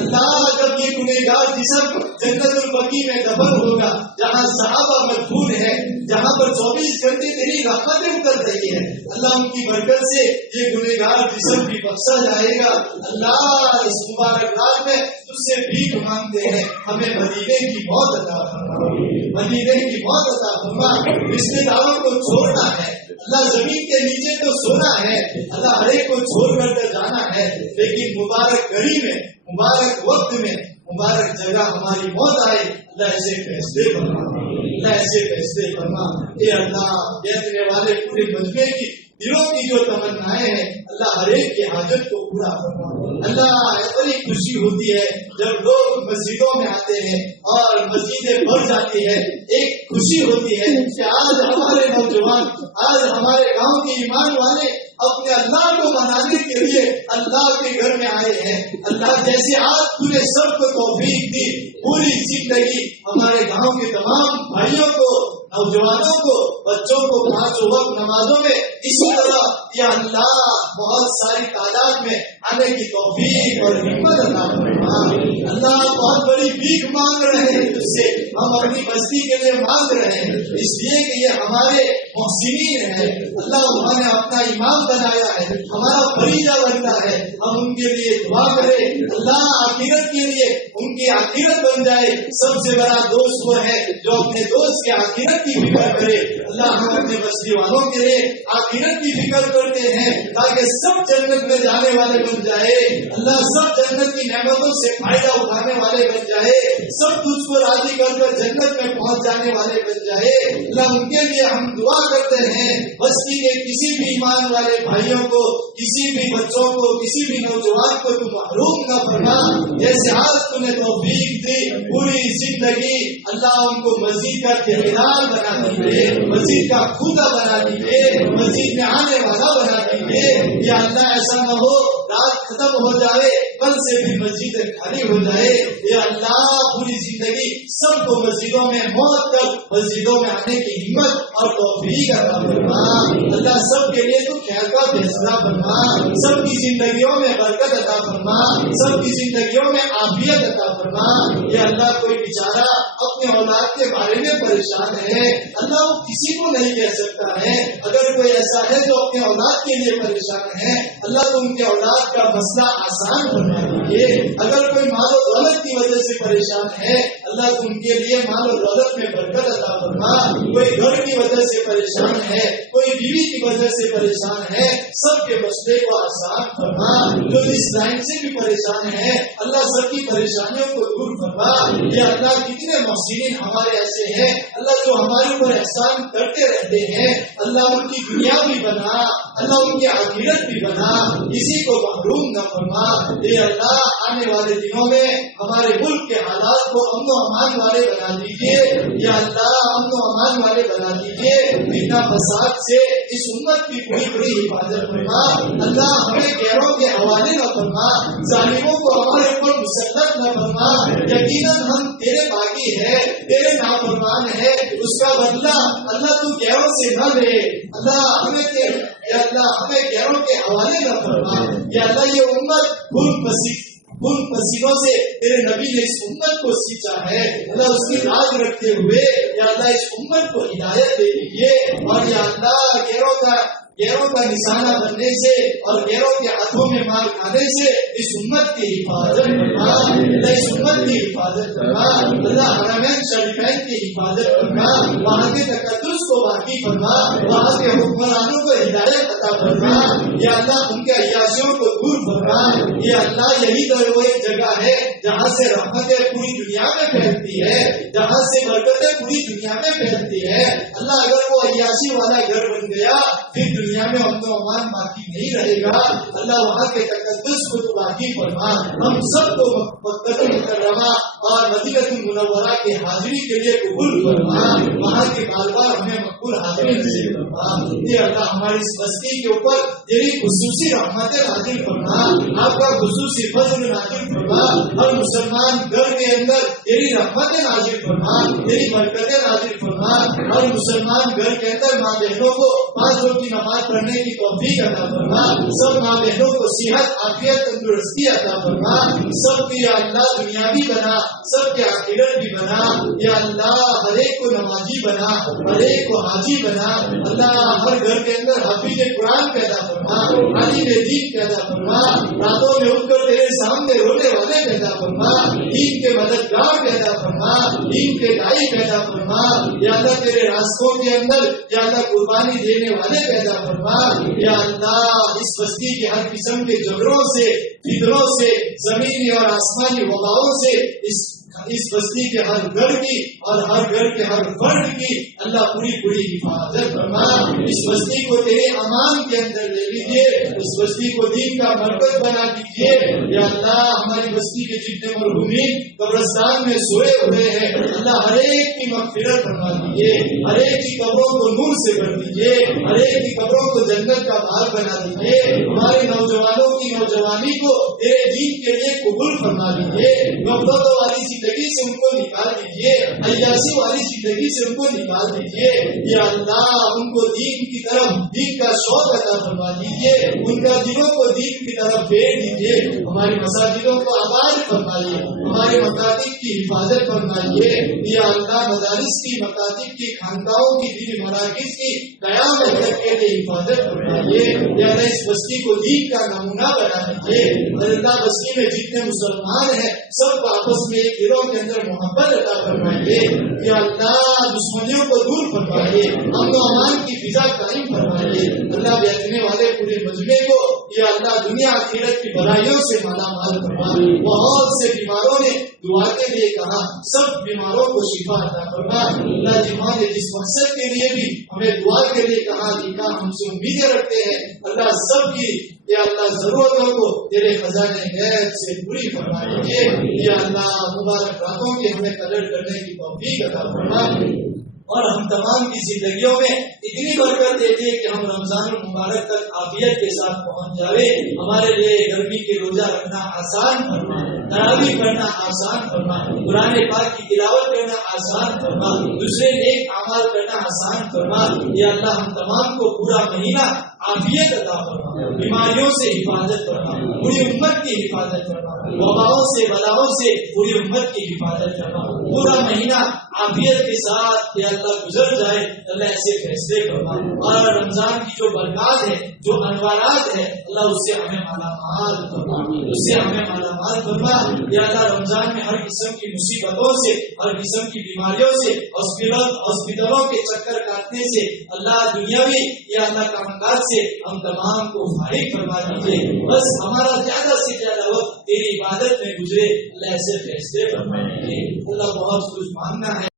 اللہ جب یہ گنہگار جسم جنت البقیع میں دفن ہوگا جہاں صحابہ مدفون ہے، جہاں پر 24 گھنٹے تیری رحمتیں اتر رہی ہے، اللہ ان کی برکت سے یہ گنہگار جسم بھی بخشا جائے گا، اللہ اس مبارک رات میں تجھ سے بھیک مانگتے ہیں ہمیں مدینے کی موت عطا فرما، مدینے کی موت عطا فرما، رشتے داروں کو چھوڑنا ہے اللہ، زمین کے نیچے تو سونا ہے اللہ، ہر ایک کو چھوڑ کر جانا ہے، لیکن مبارک گھڑی میں مبارک وقت میں مبارک جگہ ہماری موت آئے، اللہ ایسے فیصلے فرما، اللہ ایسے فیصلے فرما، اے اللہ بیٹھنے والے پورے مجمع کی دلوں کی جو تمنائیں ہیں اللہ ہر ایک کی حاجت کو پورا فرما، اللہ بڑی خوشی ہوتی ہے جب لوگ مسجدوں میں آتے ہیں اور مسجدیں بھر جاتی ہے، ایک خوشی ہوتی ہے کہ آج ہمارے نوجوان، آج ہمارے گاؤں کے ایمان والے اپنے اللہ کو منانے کے لیے اللہ کے گھر میں آئے ہیں، اللہ جیسے آج پورے سب کو توفیق دی پوری زندگی ہمارے گاؤں کے تمام بھائیوں کو، نوجوانوں کو، بچوں کو 5 وقت نمازوں میں اسی طرح یا اللہ بہت ساری تعداد میں آنے کی توفیق اور ہمت عطا فرما، اللہ بہت بڑی بھیک مانگ رہے ہیں تجھ سے، ہم اپنی بستی کے لیے مانگ رہے ہیں اس لیے کہ یہ ہمارے محسنین ہیں، اللہ انہوں نے اپنا امام بنایا ہے، ہمارا فریضہ بنتا ہے ہم ان کے لیے دعا کریں، اللہ آخرت کے لیے ان کی آخرت بن جائے، سب سے بڑا دوست وہ ہے جو اپنے دوست کے آخرت کی فکر کرے، اللہ ہم اپنے بستی والوں کے لیے آخرت کی فکر کرتے ہیں تاکہ سب جنت میں جانے والے بن جائے، اللہ سب جنت کی نعمتوں سے فائدہ اٹھانے والے بن جائے، سب تجھ کو راضی کر کر جنت میں پہنچ جانے والے بن جائے، اللہ ان کے لیے ہم دعا کرتے ہیں، بستی کے کسی بھی ایمان والے بھائیوں کو، کسی بھی بچوں کو، کسی بھی نوجوان کو تو محروم نہ فرما، جیسے آج تم نے توفیق دی پوری زندگی اللہ ان کو مسجد کا ٹھیکیدار بنا دیجیے، مسجد کا کھوتا بنا دیجیے، مسجد میں آنے والا بنا دیجیے، یا اللہ ایسا نہ ہو رات ختم ہو جائے، کل سے بھی مسجدیں خالی ہو جائے. یا اللہ پوری زندگی سب کو مسجدوں میں موت کر مسجدوں میں آنے کی ہمت اور توفیق عطا فرما. اللہ سب کے لیے تو خیر کا فیصلہ فرما، سب کی زندگیوں میں برکت عطا فرما، سب کی زندگیوں میں عافیت عطا فرما. یا اللہ کوئی بیچارہ اپنے اولاد کے بارے میں پریشان ہے، اللہ وہ کسی کو نہیں کہہ سکتا ہے. اگر کوئی ایسا ہے جو اپنے اولاد کے لیے پریشان ہے، اللہ تو ان کے اولاد کا مسئلہ آسان فرما دیجیے. اگر کوئی مال و دولت کی وجہ سے پریشان ہے، اللہ تو ان کے لیے مال و دولت میں برکت عطا فرما. کوئی گھر کی وجہ سے پریشان ہے، کوئی بیوی کی وجہ سے پریشان ہے، سب کے مسئلے کو آسان فرما. جو اس لائن سے بھی پریشان ہے، اللہ سب کی پریشانیوں کو دور فرما. یا اللہ کتنے محسنین ہمارے ایسے ہیں اللہ جو ہمارے اوپر احسان کرتے رہتے ہیں، اللہ ان کی دنیا بھی بنا، اللہ ان کی آخرت بھی بنا، کسی کو محروم نہ فرما. اے اللہ آنے والے دنوں میں ہمارے ملک کے حالات کو امن و امان والے بنا دیجیے. یا اللہ امن و امان والے بنا دیجیے. فتنہ فساد سے اس امت کی بڑی بڑی حفاظت فرما. اللہ ہمیں غیروں کے حوالے نہ فرما، ظالموں کو ہمارے اوپر مسلط نہ فرما. یقیناً ہم تیرے باغی ہے، تیرے نافرمان ہے، اس کا بدلہ اللہ تو غیروں سے نہ لے. اللہ ہمیں غیروں کے حوالے نہ فرما. یا اللہ یہ امت خون پسینوں سے تیرے نبی نے اس امت کو سینچا ہے، اللہ اس کی راز رکھتے ہوئے یا اللہ اس امت کو ہدایت دے دیجیے. اور یا اللہ غیروں کا نشانہ بننے سے اور غیروں کے ہاتھوں میں مار کھانے سے اس امت کی حفاظت فرما. اللہ اس امت کی حفاظت فرما. اللہ حرمین شریفین کی حفاظت فرما. وہاں کے تقدس کو باقی فرما، وہاں کے حکمرانوں کو ہدایت عطا فرما. یا اللہ ان کے عیاشیوں کو دور فرما. یا اللہ یہی تو وہ ایک جگہ ہے جہاں سے رحمتیں پوری دنیا میں پھیلتی ہے، جہاں سے برکتیں پوری دنیا میں پھیلتی ہے. اللہ اگر وہ عیاشی والا گھر بن گیا پھر دنیا میں امن و امان باقی نہیں رہے گا. اللہ وہاں کے تقدس کو تو باقی فرما. ہم سب کو مکہ مکرمہ اور مدینہ منورہ کی حاضری کے لیے قبول فرما. وہاں کے کاروبار ہمیں مقبول حاضری نصیب فرما. یہ اللہ ہماری اس بستی کے اوپر تیری خصوصی رحمتیں نازل فرما، آپ کا خصوصی فضل نازل فرما. ہر مسلمان گھر کے اندر تیری رحمتیں نازل فرما، تیری برکتیں نازل فرما. ہر مسلمان گھر کے اندر ماں بہنوں کو 5 وقت کی نماز پڑھنے کی توفیق عطا فرما. سب ماں بہنوں کو صحت عافیت تندرستی عطا فرما. سب کی یا اللہ دنیاوی بنا، سب کے آخرت بھی بنا. یا اللہ ہر ایک کو نمازی بنا، ہر ایک کو حاجی بنا. اللہ ہر گھر کے اندر حافظ قرآن پیدا فرما، عالم دین پیدا فرما. راتوں میں اٹھ کر تیرے سامنے رونے والے پیدا فرما، دین کے مددگار پیدا فرما، دین کے دائی پیدا فرما. یا اللہ تیرے راستوں کے اندر یا اللہ قربانی دینے والے پیدا فرما. یا اللہ اس بستی کے ہر قسم کے جھگڑوں سے، فتنوں سے، زمینی اور آسمانی وباؤں سے اس بستی کے ہر گھر کی اور ہر گھر کے ہر فرد کی اللہ پوری حفاظت فرما. اس بستی کو تیرے امان کے اندر لے لیجیے، اس بستی کو دین کا مرکز بنا دیجیے. یا اللہ ہماری بستی کے جتنے مرحومین قبرستان میں سوئے ہوئے ہیں اللہ ہر ایک کی مغفرت فرما دیجیے، ہر ایک کی قبروں کو نور سے بھر دیجیے، ہر ایک کی قبروں کو جنت کا باغ بنا دیجیے. ہمارے نوجوانوں کی نوجوانی کو تیرے دین کے لیے قبول فرما دیجیے. غفلت والی زندگی سے ان کو نکال دیجیے، عیاشی والی زندگی سے ان کو نکال دیجیے. یا اللہ ان کو دین کی طرف، دین کا شوق عطا فرما دیجیے، ان کا دلوں کو دین کی طرف پھیر دیجیے. ہماری مساجدوں کو آباد فرمائیے، ہمارے مکاتب کی حفاظت فرمائیے. یا اللہ مدارس کی، مکاتب کی، خانقاہوں کی، دینی مراکز کی قیام کے لیے حفاظت فرمائیے. یا اللہ اس بستی کو دین کا نمونہ بنا دیجیے. اور اللہ بستی میں جتنے مسلمان ہیں سب کو آپس میں ایک گروہ کے اندر محبت عطا فرمائیے. یا اللہ دشمنیوں کو دور فرمائیے، امن و امان کی فضا قائم فرمائیے. اللہ بیٹھنے والے پورے مجمع کو یا اللہ دنیا آخرت کی بھلائیوں سے مالا مال فرما. بہت سے بیماروں نے دعا کے لیے کہا، سب بیماروں کو شفا عطا فرما. اللہ جہاں نے جس مقصد کے لیے بھی ہمیں دعا کے لیے کہا لکھا، ہم سے امیدیں رکھتے ہیں اللہ سب کی یا اللہ ضرورتوں کو تیرے خزانے غیب سے پوری فرما دیجیے. یا اللہ مبارک راتوں کے ہمیں قدر کرنے کی توفیق عطا فرما. اور ہم تمام کی زندگیوں میں اتنی برکت دے دے کہ ہم رمضان المبارک تک عافیت کے ساتھ پہنچ جاوے. ہمارے لیے گرمی کے روزہ رکھنا آسان فرما, تراویح پڑھنا آسان فرما, قرآن پاک کی تلاوت کرنا آسان فرما, دوسرے نیک اعمال کرنا آسان فرما. یا اللہ ہم تمام کو پورا مہینہ عافیت عطا فرما, بیماریوں سے حفاظت فرما, پوری امت کی حفاظت فرما, وباؤں سے بلاؤں سے پوری امت کی حفاظت فرما. پورا مہینہ عافیت کے ساتھ یا اللہ گزر جائے. اللہ ایسے فیصلے فرما, اور رمضان کی جو برکات ہے, جو انوارات ہے, اللہ اس سے ہمیں مالا مال فرما, اس سے ہمیں مالا مال فرما. یا اللہ رمضان میں ہر قسم کی مصیبتوں سے, ہر قسم کی بیماریوں سے, ہاسپٹلوں کے چکر کاٹنے سے, اللہ دنیاوی یا اللہ کام کاج سے ہم تمام کو فارغ فرما دیجیے. بس ہمارا زیادہ سے زیادہ وقت تیری عبادت میں گزرے. اللہ ایسے فیصلے فرما دیجیے. اللہ بہت کچھ مانگنا ہے.